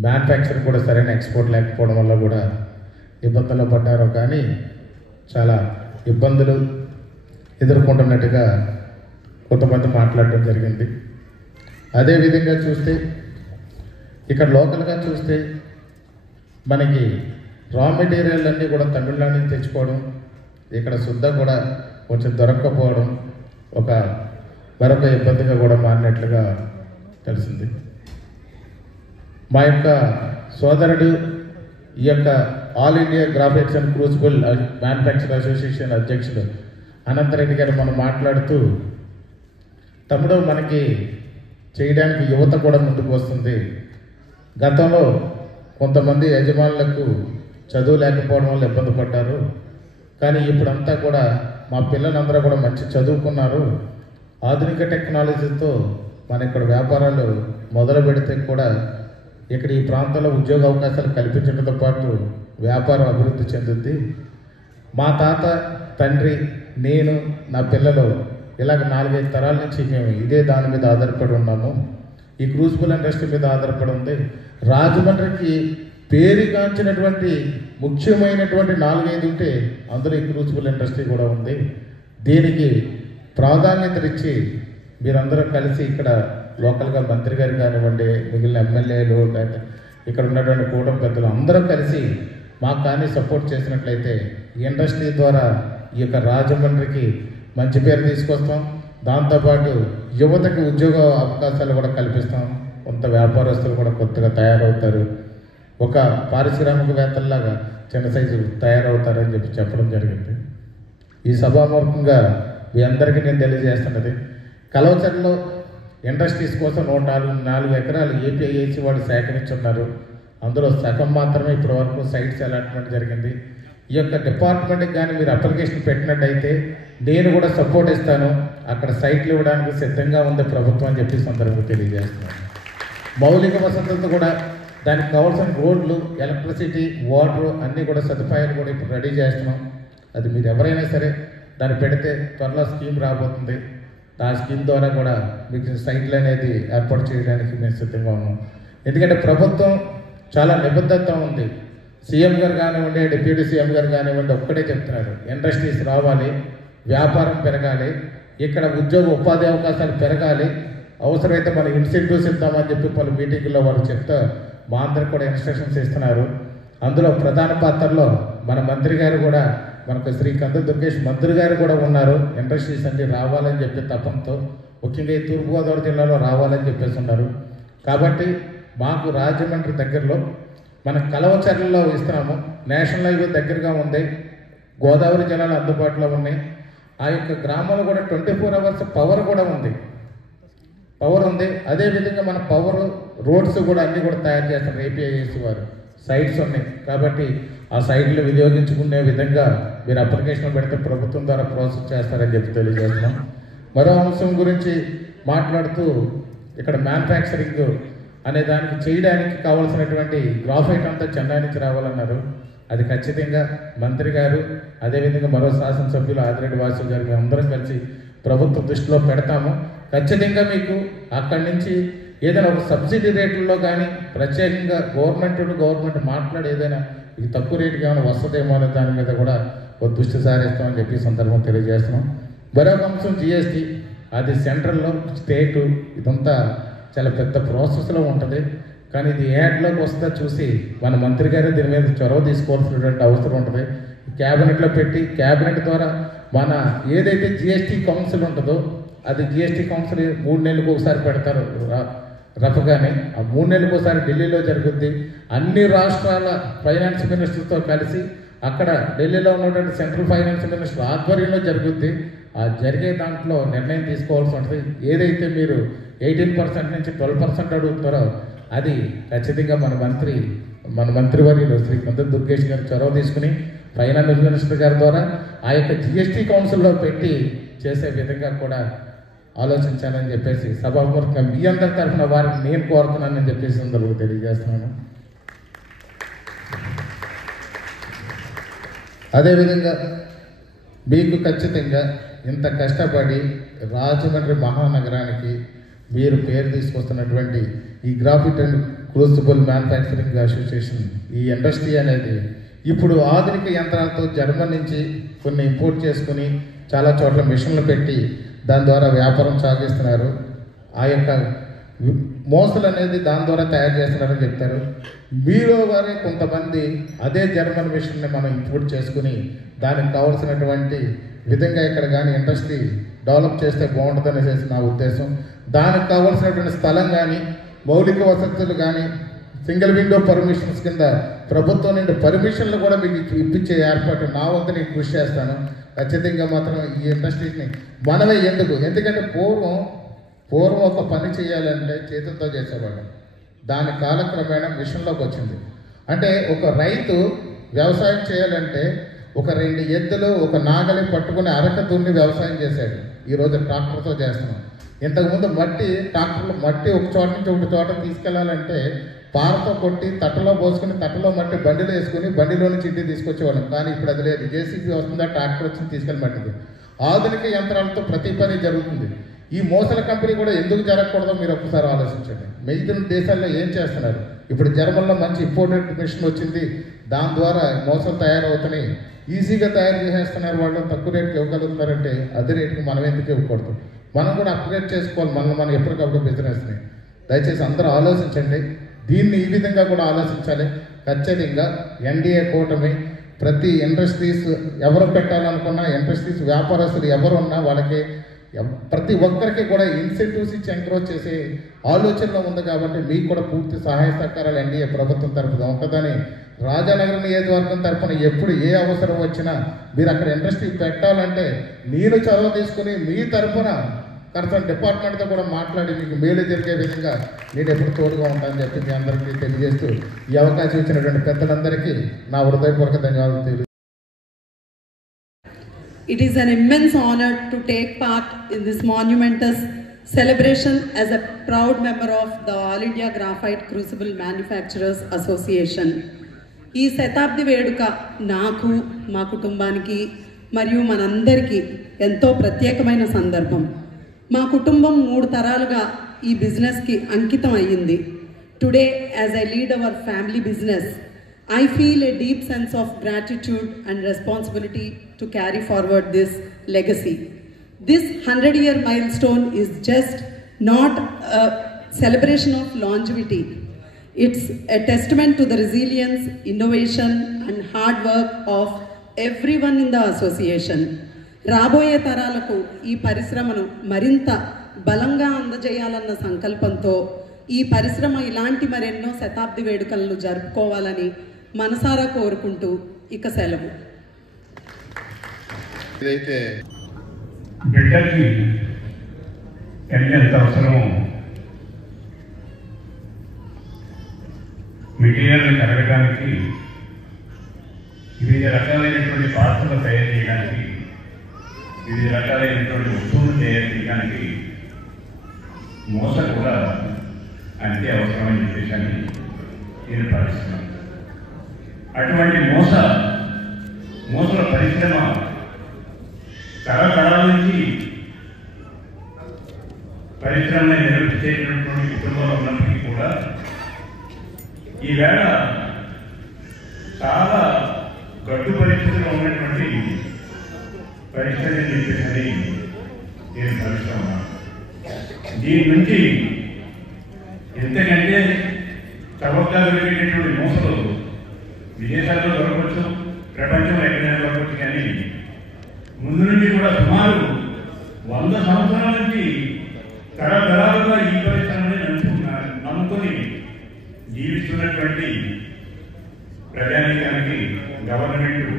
మ్యానుఫ్యాక్చర్ కూడా సరైన ఎక్స్పోర్ట్ లేకపోవడం వల్ల కూడా ఇబ్బందుల్లో పడ్డారు. కానీ చాలా ఇబ్బందులు ఎదుర్కొంటున్నట్టుగా కొంతమంది మాట్లాడడం జరిగింది. అదేవిధంగా చూస్తే ఇక్కడ లోకల్గా చూస్తే మనకి రా మెటీరియల్ అన్నీ కూడా తమిళనాడు నుంచి తెచ్చుకోవడం, ఇక్కడ శుద్ధ కూడా కొంచెం దొరక్కపోవడం మరొక ఇబ్బందిగా కూడా మారినట్లుగా తెలిసింది. మా యొక్క సోదరుడు ఈ యొక్క all India graphites and crucible manufacture association అధ్యక్షుడు అనంతరెడ్డి గారు మనం మాట్లాడుతూ, తమ్ముడు మనకి చేయడానికి యువత కూడా ముందుకు వస్తుంది. గతంలో కొంతమంది యజమానులకు చదువు లేకపోవడం వల్ల ఇబ్బంది పడ్డారు, కానీ ఇప్పుడంతా కూడా మా పిల్లలందరూ కూడా మంచి చదువుకున్నారు. ఆధునిక టెక్నాలజీతో మన ఇక్కడ వ్యాపారాలు మొదలు పెడితే కూడా ఇక్కడ ఈ ప్రాంతంలో ఉద్యోగ అవకాశాలు కల్పించడంతో పాటు వ్యాపారం అభివృద్ధి చెందుద్ది. మా తాత, తండ్రి, నేను, నా పిల్లలు ఇలాగ 4-5 తరాల నుంచి మేము ఇదే దాని మీద ఆధారపడి ఉన్నాము. ఈ క్రూజిబుల్ ఇండస్ట్రీ మీద ఆధారపడి ఉంది. రాజమండ్రికి పేరుగాంచినటువంటి ముఖ్యమైనటువంటి 4-5 ఉంటే అందులో ఈ క్రూజిబుల్ ఇండస్ట్రీ కూడా ఉంది. దీనికి ప్రాధాన్యత ఇచ్చి మీరందరూ కలిసి ఇక్కడ లోకల్గా మంత్రి గారు కానివ్వండి, మిగిలిన ఎమ్మెల్యేలు, ఇక్కడ ఉన్నటువంటి కూటమి పెద్దలు అందరూ కలిసి మాకు కానీ సపోర్ట్ చేసినట్లయితే ఈ ఇండస్ట్రీ ద్వారా ఈ యొక్క రాజమండ్రికి మంచి పేరు తీసుకొస్తాం. దాంతోపాటు యువతకి ఉద్యోగ అవకాశాలు కూడా కల్పిస్తాం. కొంత వ్యాపారస్తులు కూడా కొత్తగా తయారవుతారు, ఒక పారిశ్రామికవేత్తల్లాగా చిన్న సైజు తయారవుతారని చెప్పడం జరిగింది. ఈ సభాముఖంగా మీ అందరికీ నేను తెలియజేస్తున్నది, కలవచర్లో ఇండస్ట్రీస్ కోసం 104 ఎకరాలు ఏపీఐఏసీ వాళ్ళు సేకరించున్నారు. అందులో సగం మాత్రమే ఇప్పటి వరకు సైట్స్ అలాట్మెంట్ జరిగింది. ఈ యొక్క డిపార్ట్మెంట్కి కానీ మీరు అప్లికేషన్ పెట్టినట్టయితే నేను కూడా సపోర్ట్ ఇస్తాను, అక్కడ సైట్లు ఇవ్వడానికి సిద్ధంగా ఉంది ప్రభుత్వం అని చెప్పి సందర్భంగా తెలియజేస్తున్నాను. మౌలిక వసతులతో కూడా దానికి కావాల్సిన రోడ్లు, ఎలక్ట్రిసిటీ, వాటర్ అన్నీ కూడా సదుపాయాలు కూడా ఇప్పుడు రెడీ చేస్తున్నాం. అది మీరు ఎవరైనా సరే దాన్ని పెడితే త్వరలో స్కీమ్ రాబోతుంది. ఆ స్కీమ్ ద్వారా కూడా మీకు సైట్లు అనేది ఏర్పాటు చేయడానికి మేము సిద్ధంగా ఉన్నాం. ఎందుకంటే ప్రభుత్వం చాలా నిబద్ధత ఉంది. సీఎం గారు కానివ్వండి, డిప్యూటీ సీఎం గారు కానివ్వండి, ఒక్కటే చెప్తున్నారు, ఇండస్ట్రీస్ రావాలి, వ్యాపారం పెరగాలి, ఇక్కడ ఉద్యోగ ఉపాధి అవకాశాలు పెరగాలి, అవసరమైతే మన ఇన్సెంటివ్స్ ఇద్దామని చెప్పి పలు మీటింగుల్లో వాళ్ళు చెప్తా మా అందరికి కూడా ఇన్స్ట్రక్షన్స్ ఇస్తున్నారు. అందులో ప్రధాన పాత్రలో మన మంత్రి గారు కూడా, మనకు శ్రీ కందుల దుర్గేష్ మంత్రి గారు కూడా ఉన్నారు. ఇండస్ట్రీస్ అన్ని రావాలని చెప్పి తపంతో, ముఖ్యంగా ఈ తూర్పుగోదావరి జిల్లాలో రావాలని చెప్పేసి ఉన్నారు. కాబట్టి మాకు రాజమండ్రి దగ్గరలో మన కలవచర్లలో ఇస్తున్నాము. నేషనల్ హైవే దగ్గరగా ఉంది, గోదావరి జలాలు అందుబాటులో ఉన్నాయి. ఆ యొక్క గ్రామంలో కూడా 24 అవర్స్ పవర్ కూడా ఉంది, పవర్ ఉంది. అదేవిధంగా మన పవర్ రోడ్స్ కూడా అన్నీ కూడా తయారు చేస్తారు ఏపీఐఏసీ వారు. సైట్స్ ఉన్నాయి కాబట్టి ఆ సైట్లు వినియోగించుకునే విధంగా మీరు అప్లికేషన్ పెడితే ప్రభుత్వం ద్వారా ప్రాసెస్ చేస్తారని చెప్పి తెలియజేస్తున్నాం. మరో అంశం గురించి మాట్లాడుతూ, ఇక్కడ మ్యానుఫ్యాక్చరింగ్ అనే దానికి చేయడానికి కావాల్సినటువంటి గ్రాఫైట్ అంతా చెన్నై నుంచి రావాలన్నారు. అది ఖచ్చితంగా మంత్రి గారు, అదేవిధంగా మరో శాసనసభ్యులు ఆదిరెడ్డి వాసు గారు మేము అందరం కలిసి ప్రభుత్వ దృష్టిలో పెడతాము. ఖచ్చితంగా మీకు అక్కడి నుంచి ఏదైనా ఒక సబ్సిడీ రేట్లలో కానీ ప్రత్యేకంగా గవర్నమెంట్ మాట్లాడి ఏదైనా ఇది తక్కువ రేటుకి ఏమైనా వస్తుందేమో అనే దాని మీద కూడా ఒక దృష్టి సారిస్తామని చెప్పి సందర్భం తెలియజేస్తున్నాం. మరొక అంశం జిఎస్టీ, అది సెంట్రల్లో స్టేటు ఇదంతా చాలా పెద్ద ప్రాసెస్లో ఉంటుంది. కానీ ఇది యాడ్లోకి వస్తుందా చూసి మన మంత్రి గారు దీని మీద చొరవ తీసుకోవాల్సినటువంటి అవసరం ఉంటుంది. క్యాబినెట్లో పెట్టి క్యాబినెట్ ద్వారా మన ఏదైతే జిఎస్టీ కౌన్సిల్ ఉంటుందో అది జిఎస్టీ కౌన్సిల్ 3 నెలలకు ఒకసారి పెడతారు రఫగానే. ఆ 3 నెలలకు ఒకసారి ఢిల్లీలో జరుగుద్ది. అన్ని రాష్ట్రాల ఫైనాన్స్ మినిస్టర్తో కలిసి అక్కడ ఢిల్లీలో ఉన్నటువంటి సెంట్రల్ ఫైనాన్స్ మినిస్టర్ ఆధ్వర్యంలో జరుగుద్ది. ఆ జరిగే దాంట్లో నిర్ణయం తీసుకోవాల్సి ఉంటుంది. ఏదైతే మీరు 18% నుంచి 12% అడుగుతారో అది ఖచ్చితంగా మన మంత్రివర్యులు శ్రీ కందుల దుర్గేష్ గారు చొరవ తీసుకుని ఫైనాన్స్ మినిస్టర్ గారి ద్వారా ఆ యొక్క జిఎస్టీ కౌన్సిల్లో పెట్టి చేసే విధంగా కూడా ఆలోచించాలని చెప్పేసి సభాముఖంగా మీ అందరి తరఫున వారిని నేను కోరుతున్నానని చెప్పేసి అందరూ తెలియజేస్తున్నాను. అదేవిధంగా మీకు ఖచ్చితంగా ఇంత కష్టపడి రాజమండ్రి మహానగరానికి మీరు పేరు తీసుకొస్తున్నటువంటి ఈ గ్రాఫిట్ అండ్ క్రూసిబుల్ మ్యానుఫ్యాక్చరింగ్ అసోసియేషన్, ఈ ఇండస్ట్రీ అనేది ఇప్పుడు ఆధునిక యంత్రాలతో జర్మన్ నుంచి కొన్ని ఇంపోర్ట్ చేసుకుని చాలా చోట్ల మిషన్లు పెట్టి దాని ద్వారా వ్యాపారం సాగిస్తున్నారు. ఆ యొక్క మోసలు అనేది దాని ద్వారా తయారు చేస్తున్నారని చెప్తారు. మీలో వారే కొంతమంది అదే జర్మన్ మిషన్ని మనం ఇంపోర్ట్ చేసుకుని దానికి కావాల్సినటువంటి విధంగా ఇక్కడ కానీ ఇండస్ట్రీ డెవలప్ చేస్తే బాగుంటుందనేసి నా ఉద్దేశం. దానికి కావాల్సినటువంటి స్థలం కానీ మౌలిక వసతులు కానీ సింగిల్ విండో పర్మిషన్స్ కింద ప్రభుత్వం నుండి పర్మిషన్లు కూడా మీకు ఇప్పించే ఏర్పాటు నా వద్ద నేను కృషి చేస్తాను. ఖచ్చితంగా మాత్రం ఈ ఇండస్ట్రీస్ని మనమే ఎందుకంటే పూర్వం ఒక పని చేయాలంటే చేతులతో చేసేవాళ్ళం. దాని కాలక్రమేణా మిషన్లోకి వచ్చింది. అంటే ఒక రైతు వ్యవసాయం చేయాలంటే ఒక 2 ఎద్దులు ఒక నాగలి పట్టుకుని అరక దున్ని వ్యవసాయం చేశాడు. ఈరోజు ట్రాక్టర్తో చేస్తున్నాం. ఇంతకుముందు ట్రాక్టర్లో మట్టి ఒక చోట నుంచి ఒక చోట తీసుకెళ్లాలంటే పారతో కొట్టి తట్టలో పోసుకుని తట్టలో మట్టి బండిలో వేసుకుని బండిలో నుంచి ఇంటికి తీసుకొచ్చేవాళ్ళం. కానీ ఇప్పుడు అది లేదు. జేసీబీ వస్తుందా, ట్రాక్టర్ వచ్చి తీసుకెళ్ళి మట్టిది. ఆధునిక యంత్రాలతో ప్రతి పని జరుగుతుంది. ఈ మోసల కంపెనీ కూడా ఎందుకు జరగకూడదో మీరు ఒక్కసారి ఆలోచించండి. మిగతా దేశాల్లో ఏం చేస్తున్నారు? ఇప్పుడు జర్మన్లో మంచి ఇంపోర్టెడ్ మిషన్ వచ్చింది. దాని ద్వారా మోసాలు తయారవుతున్నాయి. ఈజీగా తయారు చేసేస్తున్నారు. వాళ్ళు తక్కువ రేటుకి ఇవ్వగలుగుతున్నారంటే అదే రేటుకి మనం ఎందుకు ఇవ్వకూడదు? మనం కూడా అప్గ్రేడ్ చేసుకోవాలి మనం ఎప్పటికప్పుడు బిజినెస్ని. దయచేసి అందరూ ఆలోచించండి. దీన్ని ఈ విధంగా కూడా ఆలోచించాలి. ఖచ్చితంగా ఎన్డీఏ కూటమి ప్రతి ఇండస్ట్రీస్ ఎవరు పెట్టాలనుకున్నా, ఇండస్ట్రీస్ వ్యాపారస్తులు ఎవరు ఉన్నా వాళ్ళకి ప్రతి ఒక్కరికి కూడా ఇన్సెంటివ్స్ ఇచ్చి ఎంకరేజ్ చేసే ఆలోచనలో ఉంది. కాబట్టి మీకు కూడా పూర్తి సహాయ సహకారాలు ఎన్డీఏ ప్రభుత్వం తరఫున ఉంటుందని, రాజానగరం నియోజకవర్గం తరఫున ఎప్పుడు ఏ అవసరం వచ్చినా మీరు అక్కడ ఇండస్ట్రీ పెట్టాలంటే నేను చొరవ తీసుకుని మీ తరఫున కన్సర్న్ డిపార్ట్మెంట్తో కూడా మాట్లాడి మీకు మేలు జరిగే విధంగా నేను ఎప్పుడు తోడుగా ఉంటానని చెప్పి మీ అందరికీ తెలియజేస్తూ ఈ అవకాశం ఇచ్చినటువంటి పెద్దలందరికీ నా హృదయపూర్వక ధన్యవాదాలు తెలియజేస్తాను. It is an immense honor to take part in this monumentous celebration as a proud member of the All India Graphite Crucible Manufacturers Association. ఈ శతాబ్ది వేడుక నాకు, మా కుటుంబానికి మరియు మనందరికీ ఎంతో ప్రత్యేకమైన సందర్భం. మా కుటుంబం 3 తరాలుగా ఈ బిజినెస్కి అంకితం అయ్యింది. Today as I lead our family business, I feel a deep sense of gratitude and responsibility to carry forward this legacy. This 100-year milestone is just not a celebration of longevity. It's a testament to the resilience, innovation and hard work of everyone in the association. రాబోయే తరాలకు ఈ పరిశ్రమను మరింత బలంగా అందజేయాలన్న సంకల్పంతో ఈ పరిశ్రమ ఇలాంటి మరెన్నో శతాబ్ది వేడుకలను జరుపుకోవాలని మనసారా కోరుకుంటూ ఇక సెలవు. ఇదైతే బిడ్డకి ఎంత అవసరమో మెటీరియల్ కరగడానికి, వివిధ రకాలైనటువంటి పాత్రలు తయారు చేయడానికి, వివిధ రకాలైనటువంటి వస్తువులు తయారు చేయడానికి మూస కూడా అంతే అవసరమని చెప్పేసి నేను భావిస్తున్నాను. అటువంటి మూసల పరిశ్రమ తరతరాల నుంచి పరిశ్రమని నిర్వహించేటటువంటి కుటుంబంలో ఉన్నప్పటికీ కూడా ఈవేళ చాలా గడ్డు పరిస్థితిలో ఉన్నటువంటి పరిస్థితిని చెప్పేసి నేను భావిస్తున్నాను. దీని నుంచి ఎంతకంటే చవకగా దొరికేటటువంటి మూసలు విదేశాల్లో దొరకవచ్చు, ప్రపంచంలో ఎక్కడైనా దొరకవచ్చు. కానీ ముందు నుంచి కూడా సుమారు 100 సంవత్సరాల నుంచి తరతరాలుగా ఈ పరిశ్రమని నమ్ముకొని జీవిస్తున్నటువంటి ప్రజానీకానికి గవర్నమెంట్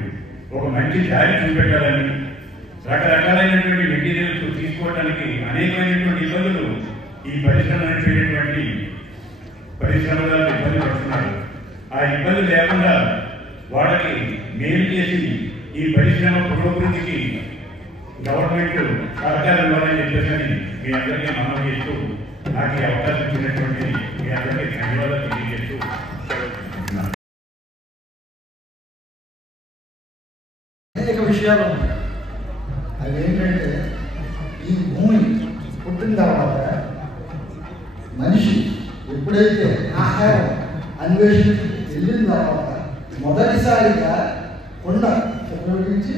ఒక మంచి దారి చూపెట్టాలని, రకరకాలైనటువంటి మెటీరియల్స్ తీసుకోవడానికి అనేకమైనటువంటి ఇబ్బందులు ఈ పరిశ్రమ నడిపేటటువంటి పరిశ్రమలో ఇబ్బంది పడుతున్నారు. ఆ ఇబ్బంది లేకుండా వాళ్ళకి మేలు చేసి ఈ పరిశ్రమ పురోభివృద్ధికి గవర్నమెంట్ సహకారం ఇవ్వాలని చెప్పేసి మీ అందరికీ మనవి చేస్తూ, నాకు ఈ అవకాశం ఇచ్చినటువంటి మీ అందరికీ ధన్యవాదాలు తెలియజేస్తూ అనేక విషయాలు ఉన్నాయి. అవి ఏంటంటే, ఈ భూమి పుట్టిన తర్వాత మనిషి ఎప్పుడైతే ఆహారం అన్వేషించి వెళ్ళిన తర్వాత మొదటిసారిగా కొండ ఉపయోగించి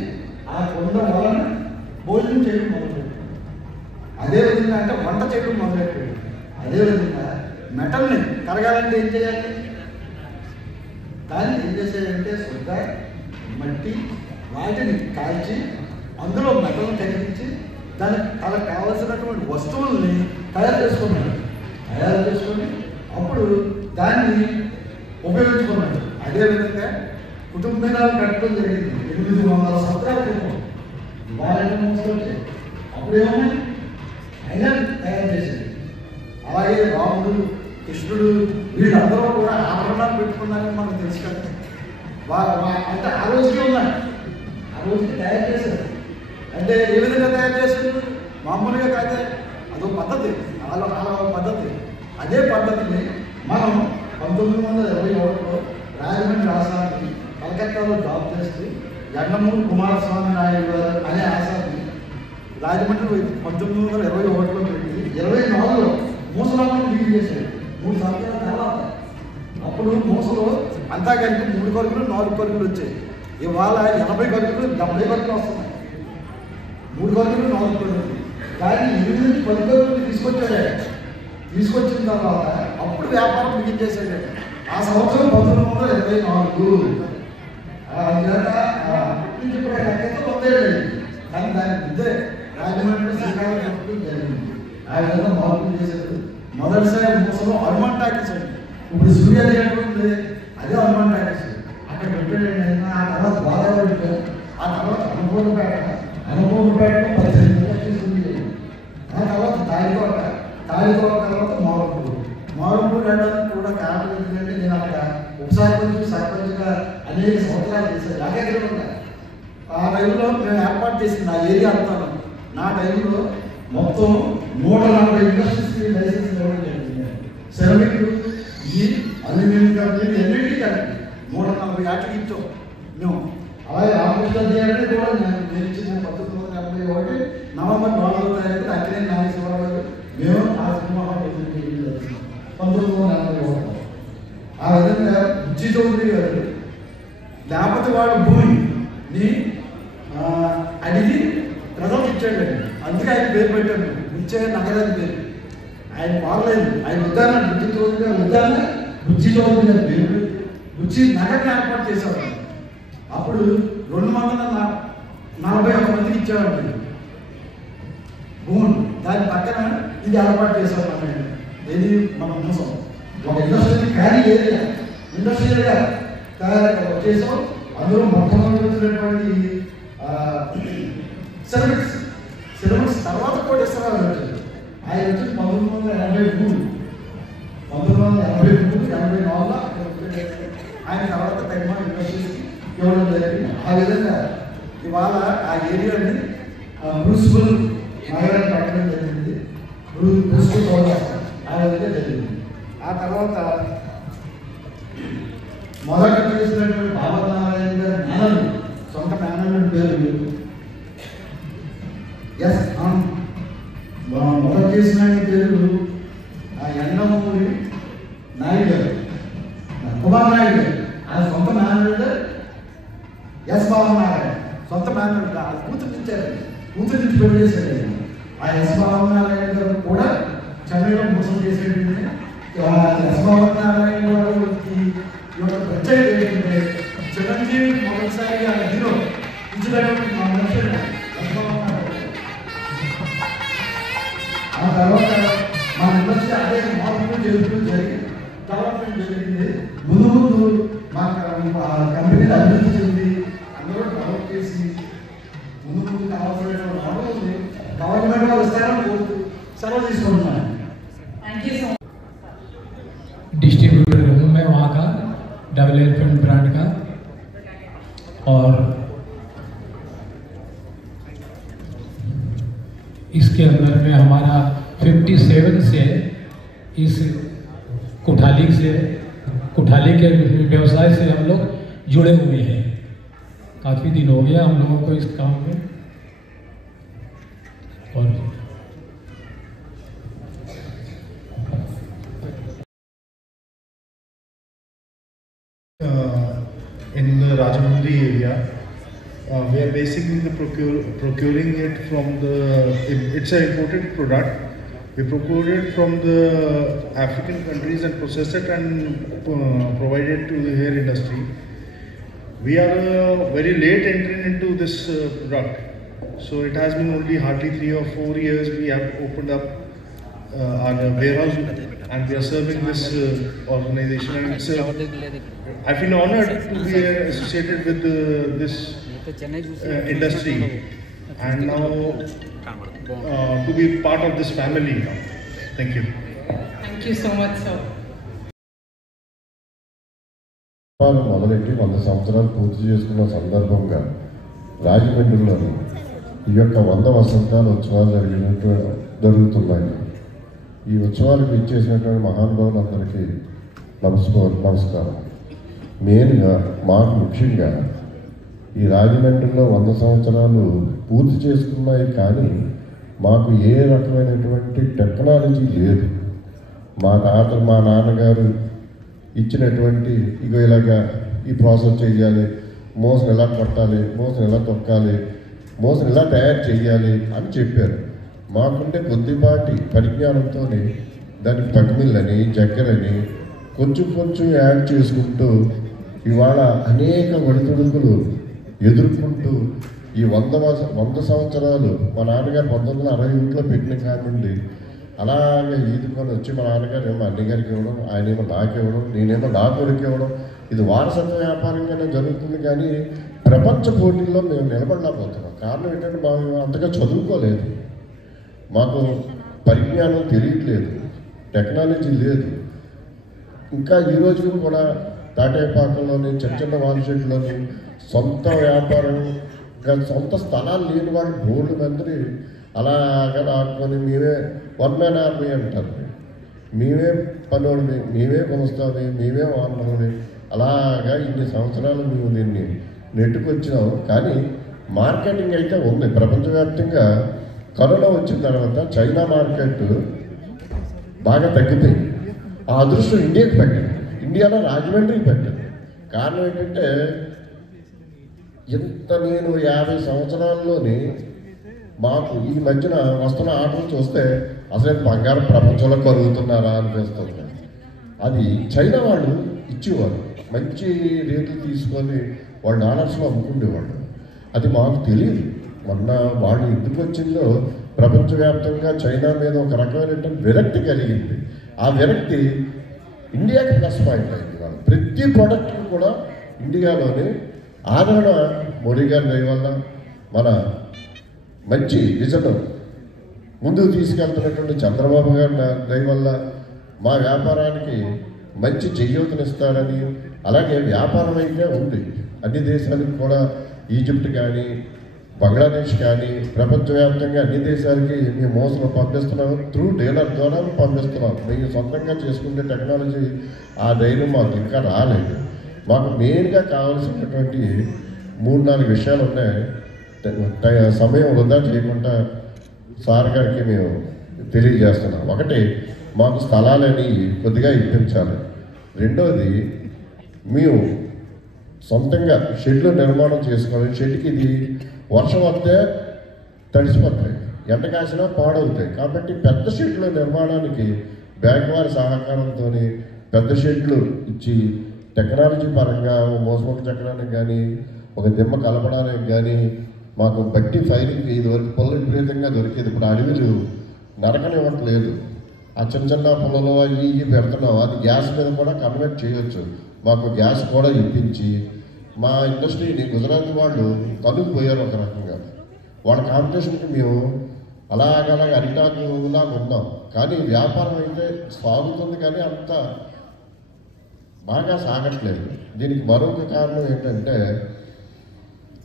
ఆ కొండ వలన భోజనం చేయడం మొదలుపెట్టాడు. అదేవిధంగా అంటే వంట చేయడం మొదలెట్టాడు. అదేవిధంగా మెటల్ని కరగాలంటే ఏం చేయాలి? దాన్ని ఏం చేసేదంటే శుద్ధ మట్టి వాటిని కాల్చి అందులో మెటల్ని కరిగించి తనకు కావలసినటువంటి వస్తువుల్ని తయారు చేసుకొని అప్పుడు దాన్ని ఉపయోగించుకున్నాడు. అదేవిధంగా కుటుంబీనాలు కట్టడం జరిగింది 800 సంవత్సరాల క్రితం. ఇవాళ మోసే అప్పుడేమో ఐరన్ తయారు చేసేది. అలాగే రాముడు, కృష్ణుడు వీళ్ళందరూ కూడా ఆభరణాలు పెట్టుకున్నారని మనకు తెలుసు కదా. అంటే ఆ రోజుకి ఉన్నాయి, ఆ రోజుకి తయారు చేశారు. అంటే ఏ విధంగా తయారు చేశారు? మామూలుగా కాదే, అదో పద్ధతి, అలా పద్ధతి. అదే పద్ధతిని మనం 1921లో రాజమండ్రి ఆసాన్ని కలకత్తాలో జాబ్ చేస్తూ యండమూరి కుమారస్వామి నాయుడు గారు అనే ఆసాన్ని రాజమండ్రి 1921లో పెట్టి 24లో మూసలాలను లీడ్ చేశారు. 3 సంవత్సరాల తర్వాత అప్పుడు మూసలో అంతా కలిపి 3 పరుగులు 4 పరుగులు వచ్చాయి. ఇవాళ 80 పరుగులు 70 పరుగులు వస్తున్నాయి. 3 పరుగులు 4 పరుగులు. కానీ 8 నుంచి 10 పరుగులు తీసుకొచ్చాడు. తీసుకొచ్చిన తర్వాత అప్పుడు వ్యాపారం బిగించేసాడు. ఆ సంవత్సరం 1924. అందుచేత అప్పటి నుంచి కూడా లెక్కతో పొందేది. కానీ దాని ముందే రాజమండ్రి శ్రీకాకుళం ఎప్పుడు జరిగింది. ఆ విధంగా మార్పులు చేశారు. మొదటిసారి మూసలో హనుమాన్ టాకీస్ అండి. ఇప్పుడు సూర్యాది ఎటువంటి అదే హనుమాన్ టాకీస్ అక్కడ పెట్టాడండి. ఆ తర్వాత గోదావరి, ఆ తర్వాత అనుకోపేట 18 తీసుకుంది. ఆ తర్వాత తాడికోట తర్వాత మారంపూర్ వెళ్ళడానికి కూడా కారణం ఏంటంటే నేను అక్కడ సర్పంచ్గా అనేక సంవత్సరాలు చేశాను. ఏకాగ్రంగా ఆ టైంలో మేము ఏర్పాటు చేసింది నా ఏరియా అంతాను. నా టైంలో మొత్తం 140 ఇండస్ట్రీస్కి లైసెన్స్ ఇవ్వడం జరిగింది. సెరమిక్, ఈ అల్యూమినియం కంపెనీ ఎన్నింటి కలిపి 140 ఆటలు ఇచ్చాం మేము. అలాగే రామకృష్ణ థియేటర్ కూడా నేను ఇచ్చిన 1981 నవంబర్ 4వ తారీఖు అక్కడే నాగేశ్వరరావు గారు మేము ఆ సినిమా 1941. ఆ విధంగా బుజ్జి చౌదరి గారు లేకపోతే వాడు భూమిని అడిగి ప్రజలకు ఇచ్చాడండి. అందుకే ఆయన పేరు పెట్టాడు బుజ్జే నగరాన్ని పేరు. ఆయన పాడలేదు. ఆయన ఉదాహరణ బుజ్జి చౌదరి గారు ఉదాహరణ బుజ్జి చౌదరి గారి పేరు బుజ్జి నగరాన్ని ఏర్పాటు చేశారు. అప్పుడు 241 మందికి ఇచ్చామండి భూమి. దాని పక్కన ఇది ఏర్పాటు చేశామండి. ఏది మన మోసం ఒక ఇండస్ట్రీ ఖాళీ ఏరియా ఇండస్ట్రియల్గా చేసాం. అందులో మొట్టమొదటి వచ్చినటువంటి సిలబస్ తర్వాత కోటేశ్వరరావు వచ్చారు. ఆయన వచ్చి 1983 1984 ఆయన తర్వాత టైమా ఇండస్ట్రీస్కి ఇవ్వడం జరిగింది. ఆ విధంగా ఇవాళ ఆ ఏరియాని మున్సిపల్ నగరాన్ని పెట్టడం జరిగింది. మున్సిపల్ చౌరస్తా ఆ విధంగా జరిగింది. ఆ తర్వాత మొదట చేసినటువంటి బాబనారాయణ గారి మేనలు సొంత మేనల్ పేరు మొదట చేసిన పేరు ఎండమూరి నాయుడు గారు, కుమార్ నాయుడు గారు. ఆయన సొంత మేనల్ ఎస్ బాబనారాయణ సొంత మేనల్. అది కూతురు ఇచ్చారు, కూతురు నుంచి పెళ్లి చేశారు. ఆ ఎస్ బాబనారాయణ గారు కూడా చెన్నైలో మోసం చేసేటండి. ఎస్ బాబనారాయణ గారికి ప్రత్యేకత ఏంటంటే చిరంజీవి మొదటిసారిగా హీరో ఇచ్చినటువంటి మా మనిషి ఎస్ బాబనారాయణ. ఆ తర్వాత మా ఇండస్ట్రీ అదే మార్పులు జరిగింది, డెవలప్మెంట్ జరిగింది. ముందు మా కంపెనీలు అభివృద్ధి చెంది అందరూ డెవలప్ చేసి ముందు కావాల్సిన మోడల్ గవర్నమెంట్ వాళ్ళు ఇస్తారని కోరుతూ సెలవు తీసుకుంటున్నాను. Thank you so much. Distributor हूँ मैं वहाँ का डबल एलिफेंट ब्रांड का। और इसके अंदर में हमारा 57 से इस कुठाली के व्यवसाय से हम लोग जुड़े हुए हैं। काफ़ी दिन हो गया हम लोगों को इस काम में। और in the Rajahmundry area, we are basically procuring it from it's an imported product. We procure it from the African countries and process it and provide it to the hair industry. We are very late entering into this product, so it has been only hardly 3 or 4 years we have opened up our warehouse and we are serving this organization. And I feel honored to be associated with this industry and now to be part of this family. Thank you. Thank you so much, sir. మొదలెట్టి 100 సంవత్సరాలు పూర్తి చేసుకున్న సందర్భంగా రాజమండ్రిలోని ఈ యొక్క 100 వసంతాల ఉత్సవాలు జరుగుతున్నాయి. ఈ ఉత్సవాలకు ఇచ్చేసినటువంటి మహానుభావులందరికీ నమస్కారం. మెయిన్గా మాకు ముఖ్యంగా ఈ రాజమండ్రిలో 100 సంవత్సరాలు పూర్తి చేసుకున్నాయి, కానీ మాకు ఏ రకమైనటువంటి టెక్నాలజీ లేదు. మా నాన్నగారు ఇచ్చినటువంటి ఇగో ఇలాగా ఈ ప్రాసెస్ చేయాలి, మోసను ఎలా కొట్టాలి, మోసను ఎలా తొక్కాలి, మోసను ఎలా తయారు చేయాలి అని చెప్పారు. మాకుంటే కొద్దిపాటి పరిజ్ఞానంతో దానికి పటిమిల్లని చక్కెరని కొంచెం కొంచెం యాడ్ చేసుకుంటూ ఇవాళ అనేక ఒడిదుడుకులు ఎదుర్కొంటూ ఈ 100 సంవత్సరాలు మా నాన్నగారు 1961లో పెట్టిన కానుండి అలాగే ఈదుకొని వచ్చి మా నాన్నగారు ఏమో అన్నగారికి ఇవ్వడం, ఆయనేమో నాకు ఇవ్వడం, నేనేమో నా కొడుకు ఇవ్వడం, ఇది వారసత్వ వ్యాపారంగానే జరుగుతుంది. కానీ ప్రపంచ పోటీల్లో మేము నిలబడలేకపోతున్నాం. కారణం ఏంటంటే మేము అంతగా చదువుకోలేదు, మాకు పరిజ్ఞానం తెలియట్లేదు, టెక్నాలజీ లేదు. ఇంకా ఈ రోజు కూడా తాటేపాకంలోని చిన్న వాల్షెట్లోని సొంత వ్యాపారం సొంత స్థలాలు లేని వాళ్ళు బోర్డు మంది అలాగా ఆడుకొని మేమే 1 man army అంటారు, మేమే పనుడిని, మేమే కొనుస్తామే, మేమే వాడిని, అలాగా ఇన్ని సంవత్సరాలు మేము దీన్ని నెట్టుకొచ్చినాం. కానీ మార్కెటింగ్ అయితే ఉంది ప్రపంచవ్యాప్తంగా. కరోనా వచ్చిన తర్వాత చైనా మార్కెట్ బాగా తగ్గిపోయింది. ఆ అదృష్టం ఇండియాకి పెట్టింది, ఇండియాలో రాజమండ్రికి పెట్టింది. కారణం ఏంటంటే ఇంత నేను 50 సంవత్సరాల్లోని మాకు ఈ మధ్యన వస్తున్న ఆటలు చూస్తే అసలు బంగారు ప్రపంచంలో కరుగుతున్నారా అనిపిస్తుంది. అది చైనా వాళ్ళు ఇచ్చేవారు, మంచి రేట్లు తీసుకొని వాళ్ళు డాలర్స్లో అమ్ముకునేవాళ్ళు. అది మాకు తెలియదు. మొన్న వాళ్ళు ఎందుకు వచ్చిందో ప్రపంచవ్యాప్తంగా చైనా మీద ఒక రకమైనటువంటి విరక్తి కలిగింది. ఆ విరక్తి ఇండియాకి ప్లస్ పాయింట్ అయింది. వాళ్ళు ప్రతి ప్రోడక్ట్కి కూడా ఇండియాలోనే ఆదరణ మోడీ గారి దయ వల్ల, మన మంచి విజన్ ముందుకు తీసుకెళ్తున్నటువంటి చంద్రబాబు గారి దయ వల్ల మా వ్యాపారానికి మంచి చేయూతనిస్తారని, అలాగే వ్యాపారం అయితే ఉంది అన్ని దేశాలకు కూడా, ఈజిప్ట్ కానీ బంగ్లాదేశ్ కానీ ప్రపంచవ్యాప్తంగా అన్ని దేశాలకి మేము మోసలు పంపిస్తున్నాము, త్రూ డీలర్ ద్వారా పంపిస్తున్నాం. మేము సొంతంగా చేసుకునే టెక్నాలజీ ఆ ధైర్యం మాకు ఇంకా రాలేదు. మాకు మెయిన్గా కావాల్సినటువంటి 3-4 విషయాలు ఉన్నాయి. సమయం వృధా చేయకుండా సార్ గారికి మేము తెలియజేస్తున్నాం. ఒకటి, మాకు స్థలాలని కొద్దిగా ఇప్పించాలి. రెండవది, మేము సొంతంగా షెడ్లు నిర్మాణం చేసుకోవాలి. షెడ్కి ఇది వర్షం వస్తే తడిసిపోతాయి, ఎండ కాసినా పాడవుతాయి. కాబట్టి పెద్ద షెడ్ల నిర్మాణానికి బ్యాంక్ వారి సహకారంతో పెద్ద షెడ్లు ఇచ్చి టెక్నాలజీ పరంగా మోసమొక్క చక్రానికి కానీ ఒక దిమ్మ కలపడానికి కానీ మాకు బట్టి ఫైరింగ్ ఇదివరకు పొలం విపరీతంగా దొరికేది. ఇప్పుడు అడవిలు నరకనివ్వట్లేదు. ఆ చిన్న పొలంలో ఇవి పెడుతున్నాం. అది గ్యాస్ మీద కూడా కన్వర్ట్ చేయొచ్చు. మాకు గ్యాస్ కూడా ఇప్పించి మా ఇండస్ట్రీని గుజరాత్ వాళ్ళు కనుక్కుపోయారు ఒక రకంగా. వాళ్ళ కాంపిటీషన్కి మేము అలాగ అరిటాకులాగా ఉన్నాం. కానీ వ్యాపారం అయితే సాగుతుంది, కానీ అంత బాగా సాగట్లేదు. దీనికి మరొక కారణం ఏంటంటే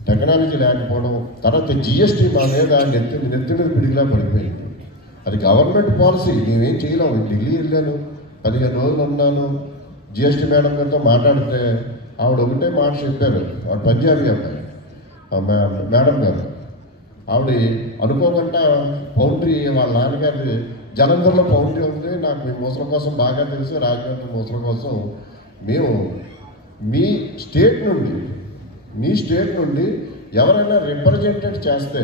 టెక్నాలజీ లేకపోవడం. తర్వాత జిఎస్టీ మా మీద నెత్తి మీద పిడిగిలా పడిపోయింది. అది గవర్నమెంట్ పాలసీ, మేమేం చేయలేము. ఢిల్లీ వెళ్ళాను, 15 రోజులు ఉన్నాను. జిఎస్టీ మేడం గారితో మాట్లాడితే ఆవిడ ఒకటే మాట చెప్పారు. ఆవిడ పంజాబీ అమ్మాయి మేడం గారు. ఆవిడ అనుకోకుండా పౌంట్రీ, వాళ్ళ నాన్నగారి జలంధర్లో పౌంట్రీ ఉంది. నాకు మీ మూసల కోసం బాగా తెలుసు, రాజమండ్రి మూసల కోసం. మేము మీ స్టేట్ నుండి ఎవరైనా రిప్రజెంటేట్ చేస్తే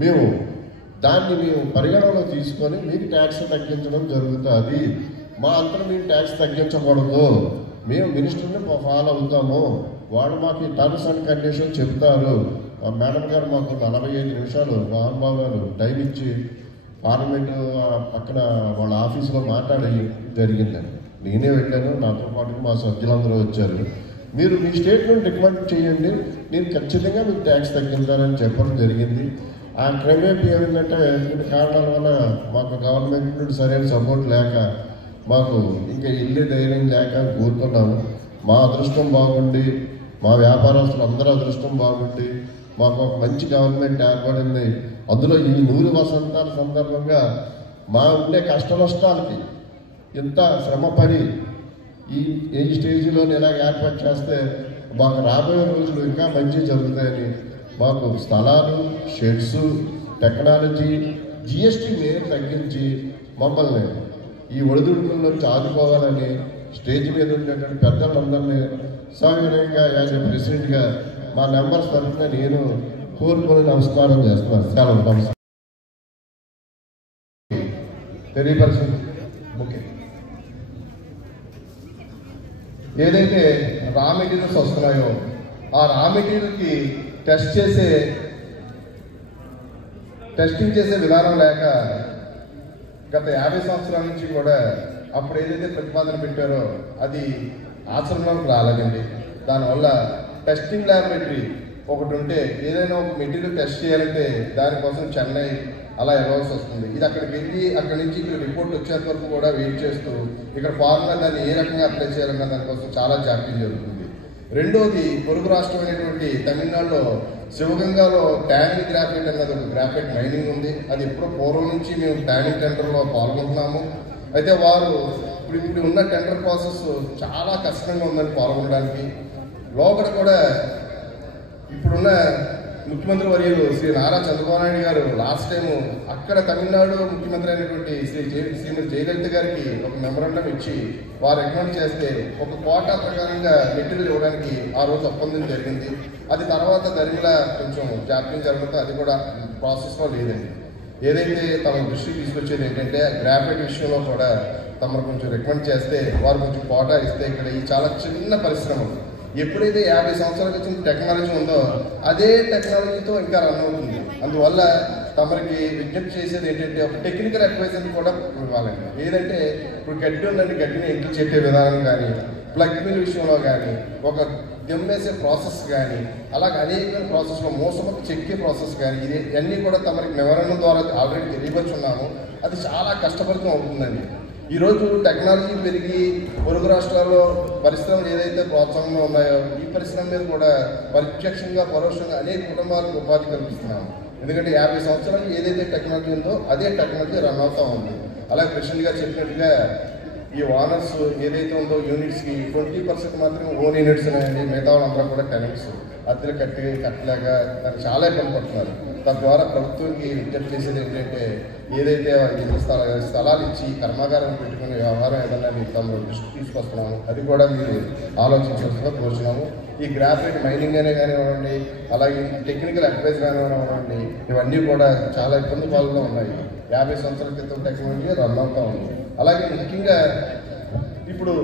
మేము దాన్ని పరిగణనలో తీసుకొని మీకు ట్యాక్స్ తగ్గించడం జరుగుతుంది. మా అంతా మేము ట్యాక్స్ తగ్గించకూడదు, మేము మినిస్టర్ని ఫాలో అవుతాము, వాళ్ళు మాకు ఈ టర్మ్స్ అండ్ కండిషన్ చెప్తారు. మేడం గారు మాకు 45 నిమిషాలు మహానుభావు గారు టైం ఇచ్చి పార్లమెంటు పక్కన వాళ్ళ ఆఫీసులో మాట్లాడి జరిగిందండి. నేనే వెళ్ళాను, నాతో పాటు మా సభ్యులందరూ వచ్చారు. మీరు మీ స్టేట్మెంట్ రికమెండ్ చేయండి, నేను ఖచ్చితంగా మీకు ట్యాక్స్ తగ్గిస్తానని చెప్పడం జరిగింది. ఆ క్రమేపీ ఏమిటంటే కొన్ని కారణాల వల్ల మాకు గవర్నమెంట్ నుండి సరైన సపోర్ట్ లేక మాకు ఇంకా ఇల్లు ధైర్యం లేక కూరుకున్నాము. మా అదృష్టం బాగుండి, మా వ్యాపారస్తులు అందరూ అదృష్టం బాగుండి మాకు ఒక మంచి గవర్నమెంట్ ఏర్పడింది. అందులో ఈ 100 వసంతాల సందర్భంగా మా ఉండే కష్ట నష్టాలకి ఇంత శ్రమపడి ఈ స్టేజీలో ఇలా ఏర్పాటు చేస్తే మాకు రాబోయే రోజులు ఇంకా మంచి జరుగుతాయని, మాకు స్థలాలు, షెడ్స్, టెక్నాలజీ, జిఎస్టీ మీద తగ్గించి మమ్మల్ని ఈ ఒడిదుడుకుల నుంచి ఆదుకోవాలని స్టేజ్ మీద ఉండేటువంటి పెద్దలందరినీ సవినయంగా యాజ్ ఎ ప్రెసిడెంట్గా మా మెంబర్స్ తరఫున నేను కోరుకొని నమస్కారం చేస్తున్నాను. సెలవు. నమస్కారం. తెలియపరిచింది ఓకే. ఏదైతే రా మెటీరియల్స్ వస్తున్నాయో ఆ రా మెటీరియల్కి టెస్టింగ్ చేసే విధానం లేక గత 50 సంవత్సరాల నుంచి కూడా అప్పుడు ఏదైతే ప్రతిపాదన పెట్టారో అది ఆచరణలోకి రాలేదండి. దానివల్ల టెస్టింగ్ ల్యాబొరేటరీ ఒకటి ఉంటే ఏదైనా ఒక మెటీరియల్ టెస్ట్ చేయాలంటే దానికోసం చెన్నై అలా వెళ్ళవలసి వస్తుంది. ఇది అక్కడికి వెళ్ళి అక్కడి నుంచి ఇక్కడ రిపోర్ట్ వచ్చేంత వరకు కూడా వెయిట్ చేస్తూ ఇక్కడ ఫార్ములా దాన్ని ఏ రకంగా అప్లై చేయాలన్న దానికోసం చాలా జాప్యం జరుగుతుంది. రెండోది పొరుగు రాష్ట్రమైనటువంటి తమిళనాడులో శివగంగాలో ట్యానింగ్ గ్రాఫైట్ అన్నది ఒక గ్రాఫైట్ మైనింగ్ ఉంది. అది ఎప్పుడో పూర్వం నుంచి మేము ట్యానింగ్ టెండర్లో పాల్గొంటున్నాము. అయితే వారు ఇప్పుడు ఉన్న టెండర్ ప్రాసెస్ చాలా కష్టంగా ఉందని పాల్గొనడానికి. లోపల కూడా ఇప్పుడున్న ముఖ్యమంత్రి వర్యులు శ్రీ నారా చంద్రబాబు నాయుడు గారు లాస్ట్ టైము అక్కడ తమిళనాడు ముఖ్యమంత్రి అయినటువంటి శ్రీమతి జయలలిత గారికి ఒక మెమరాండం ఇచ్చి వారు రికమెండ్ చేస్తే ఒక కోటా ప్రకారంగా మెటీరియల్ ఇవ్వడానికి ఆ రోజు ఒప్పందం జరిగింది. అది తర్వాత ధర్మిలా కొంచెం జాప్యం జరగడంతో అది కూడా ప్రాసెస్లో లేదండి. ఏదైతే తమ దృష్టికి తీసుకొచ్చేది ఏంటంటే గ్రాఫైట్ విషయంలో కూడా తమరు కొంచెం రికమెండ్ చేస్తే వారు కొంచెం కోటా ఇస్తే ఇక్కడ ఈ చాలా చిన్న పరిశ్రమలు ఎప్పుడైతే 50 సంవత్సరాల క్రితం టెక్నాలజీ ఉందో అదే టెక్నాలజీతో ఇంకా రన్ అవుతుంది. అందువల్ల తమరికి విజ్ఞప్తి చేసేది ఏంటంటే ఒక టెక్నికల్ అడ్వైజర్ కూడా ఇవ్వాలండి. ఏదంటే ఇప్పుడు గడ్డి ఉందంటే గడ్డిని ఇంట్లో చెప్పే విధానం కానీ ప్లగ్ మిల్ విషయంలో కానీ ఒక దెమ్మేసే ప్రాసెస్ కానీ అలాగే అనేక ప్రాసెస్లో మోసమొక్క చెక్కే ప్రాసెస్ కానీ ఇవన్నీ కూడా తమరికి మెమరాండం ద్వారా ఆల్రెడీ తెలియపరుచున్నాము. అది చాలా కష్టపరితం అవుతుందండి. ఈరోజు టెక్నాలజీ పెరిగి పొరుగు రాష్ట్రాల్లో పరిశ్రమలు ఏదైతే ప్రోత్సాహంలో ఉన్నాయో ఈ పరిశ్రమ మీద కూడా ప్రత్యక్షంగా పరోక్షంగా అనేక కుటుంబాలకు ఉపాధి కల్పిస్తున్నాము. ఎందుకంటే 50 సంవత్సరాలు ఏదైతే టెక్నాలజీ ఉందో అదే టెక్నాలజీ రన్ అవుతూ ఉంది. అలాగే ప్రెసిడెంట్ గారు చెప్పినట్టుగా ఈ ఓనర్స్ ఏదైతే ఉందో యూనిట్స్కి 20% మాత్రమే ఓన్ యూనిట్స్ ఉన్నాయండి. మిగతా వాళ్ళందరూ కూడా టెనెంట్స్ అద్దెలు కట్టలేక దానికి చాలా ఇబ్బంది పడుతున్నారు. తద్వారా ప్రభుత్వానికి విజ్ఞప్తి చేసేది ఏంటంటే ఏదైతే స్థలాలు ఇచ్చి కర్మాగారం పెట్టుకునే వ్యవహారం ఏదన్నా మీకు తమ దృష్టి తీసుకొస్తున్నాము అది కూడా మీరు ఆలోచించాల్సిందిగా కోరుచున్నాము. ఈ గ్రాఫైట్ మైనింగ్ అనే కానివ్వండి అలాగే టెక్నికల్ అడ్వైజ్ కానివ్వండి ఇవన్నీ కూడా చాలా ఇబ్బంది పాలుగా ఉన్నాయి. 50 సంవత్సరాల క్రితం టెక్నాలజీ రన్ అవుతూ ఉంది. అలాగే ముఖ్యంగా ఇప్పుడు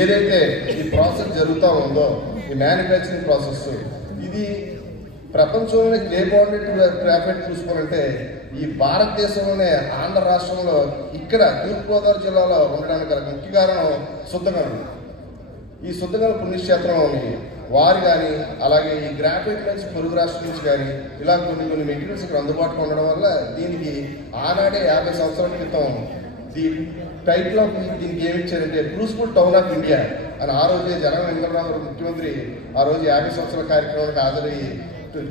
ఏదైతే ఈ ప్రాసెస్ జరుగుతూ ఉందో ఈ మ్యానుఫ్యాక్చరింగ్ ప్రాసెస్ ఇది ప్రపంచంలోనే క్లే బాండెడ్ గ్రాఫైట్ చూసుకోవాలంటే ఈ భారతదేశంలోనే ఆంధ్ర రాష్ట్రంలో ఇక్కడ తూర్పుగోదావరి జిల్లాలో ఉండడానికి గల ముఖ్య కారణం శుద్ధగనులు. ఈ శుద్ధగనుల పుణ్యక్షేత్రంలోని వారు కానీ అలాగే ఈ గ్రాఫైట్ నుంచి పొరుగు రాష్ట్రం నుంచి కానీ ఇలా కొన్ని మెటీరియల్స్ ఇక్కడ అందుబాటులో ఉండడం వల్ల దీనికి ఆనాడే 50 సంవత్సరాల క్రితం టైటిల్ ఆఫ్ దీనికి ఏమిచ్చారంటే క్రూసిబుల్ టౌన్ ఆఫ్ ఇండియా అని ఆ రోజే జగన్ వెంకటరావు గారు ముఖ్యమంత్రి ఆ రోజు 50 సంవత్సరాల కార్యక్రమానికి హాజరయ్యి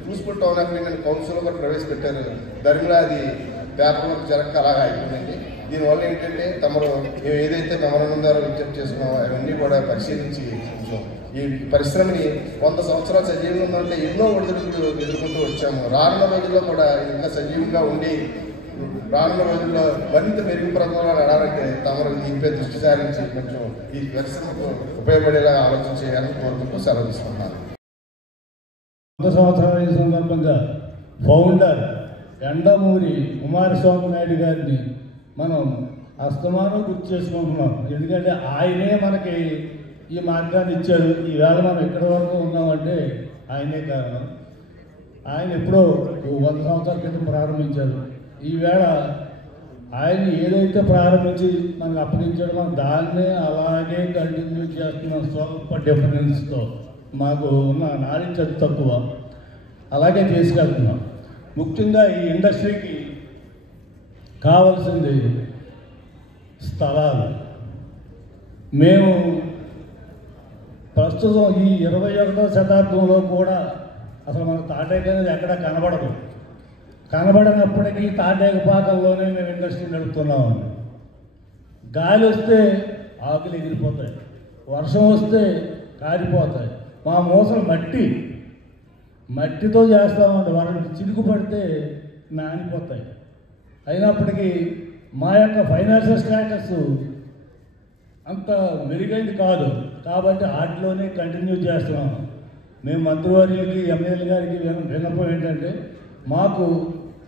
క్రూసిబుల్ టౌన్ ఆఫ్ ఇండియా కౌన్సిల్లో కూడా ప్రవేశపెట్టారు. ధర్మిలా అది పేపర్ వర్క్ జరగక అలాగా అయిపోయిందండి. దీనివల్ల ఏంటంటే తమరు మేము ఏదైతే మెమరాండం ద్వారా విజ్ఞప్తి చేస్తున్నామో అవన్నీ కూడా పరిశీలించి ఈ పరిశ్రమని 100 సంవత్సరాలు సజీవంగా ఉందంటే ఎన్నో ఒడిదుడుకులు ఎదుర్కొంటూ వచ్చాము. రానున్న రోజుల్లో కూడా ఇంకా సజీవంగా ఉండి రానున్న రోజుల్లో మరింత మెరుగు ప్రజల్లో నడాలంటే తమరు దీనిపై దృష్టి సారించి కొంచెం ఈ పరిశ్రమకు ఉపయోగపడేలా ఆలోచన చేయాలని కోరుకుంటూ సెలవు తీసుకున్నాను. 100 సంవత్సరాల సందర్భంగా ఫౌండర్ ఎండమూరి కుమారస్వామి నాయుడు గారిని మనం అస్తమానం గుర్తు చేసుకుంటున్నాం. ఎందుకంటే ఆయనే మనకి ఈ మార్గాన్ని ఇచ్చారు. ఈవేళ మనం ఎక్కడి వరకు ఉన్నామంటే ఆయనే కారణం. ఆయన ఎప్పుడో 100 సంవత్సరాల క్రితం ప్రారంభించారు. ఈవేళ ఆయన ఏదైతే ప్రారంభించి మనకు అప్పగించాడో మనం దాన్నే అలాగే కంటిన్యూ చేస్తున్నాం. స్వల్ప డిఫరెన్స్తో మాకు ఉన్న నాలెడ్జ్ అది తక్కువ, అలాగే చేసుకెళ్తున్నాం. ముఖ్యంగా ఈ ఇండస్ట్రీకి కావాల్సింది స్థలాలు. మేము ప్రస్తుతం ఈ 21వ శతాబ్దంలో కూడా అసలు మన తాటేక అనేది ఎక్కడ కనబడదు. కనబడినప్పటికీ తాటేక పాకల్లోనే మేము ఇండస్ట్రీ నడుపుతున్నామండి. గాలి వస్తే ఆకులు ఎగిరిపోతాయి, వర్షం వస్తే కారిపోతాయి. మా మోసలు మట్టితో చేస్తామండి. వాళ్ళకి చినుకు పడితే నానిపోతాయి. అయినప్పటికీ మా యొక్క ఫైనాన్షియల్ స్టేటస్ అంత మెరుగైంది కాదు కాబట్టి వాటిలోనే కంటిన్యూ చేస్తున్నాం. మేము మంత్రివర్యులకి ఎమ్మెల్యే గారికి విన్నపం ఏంటంటే మాకు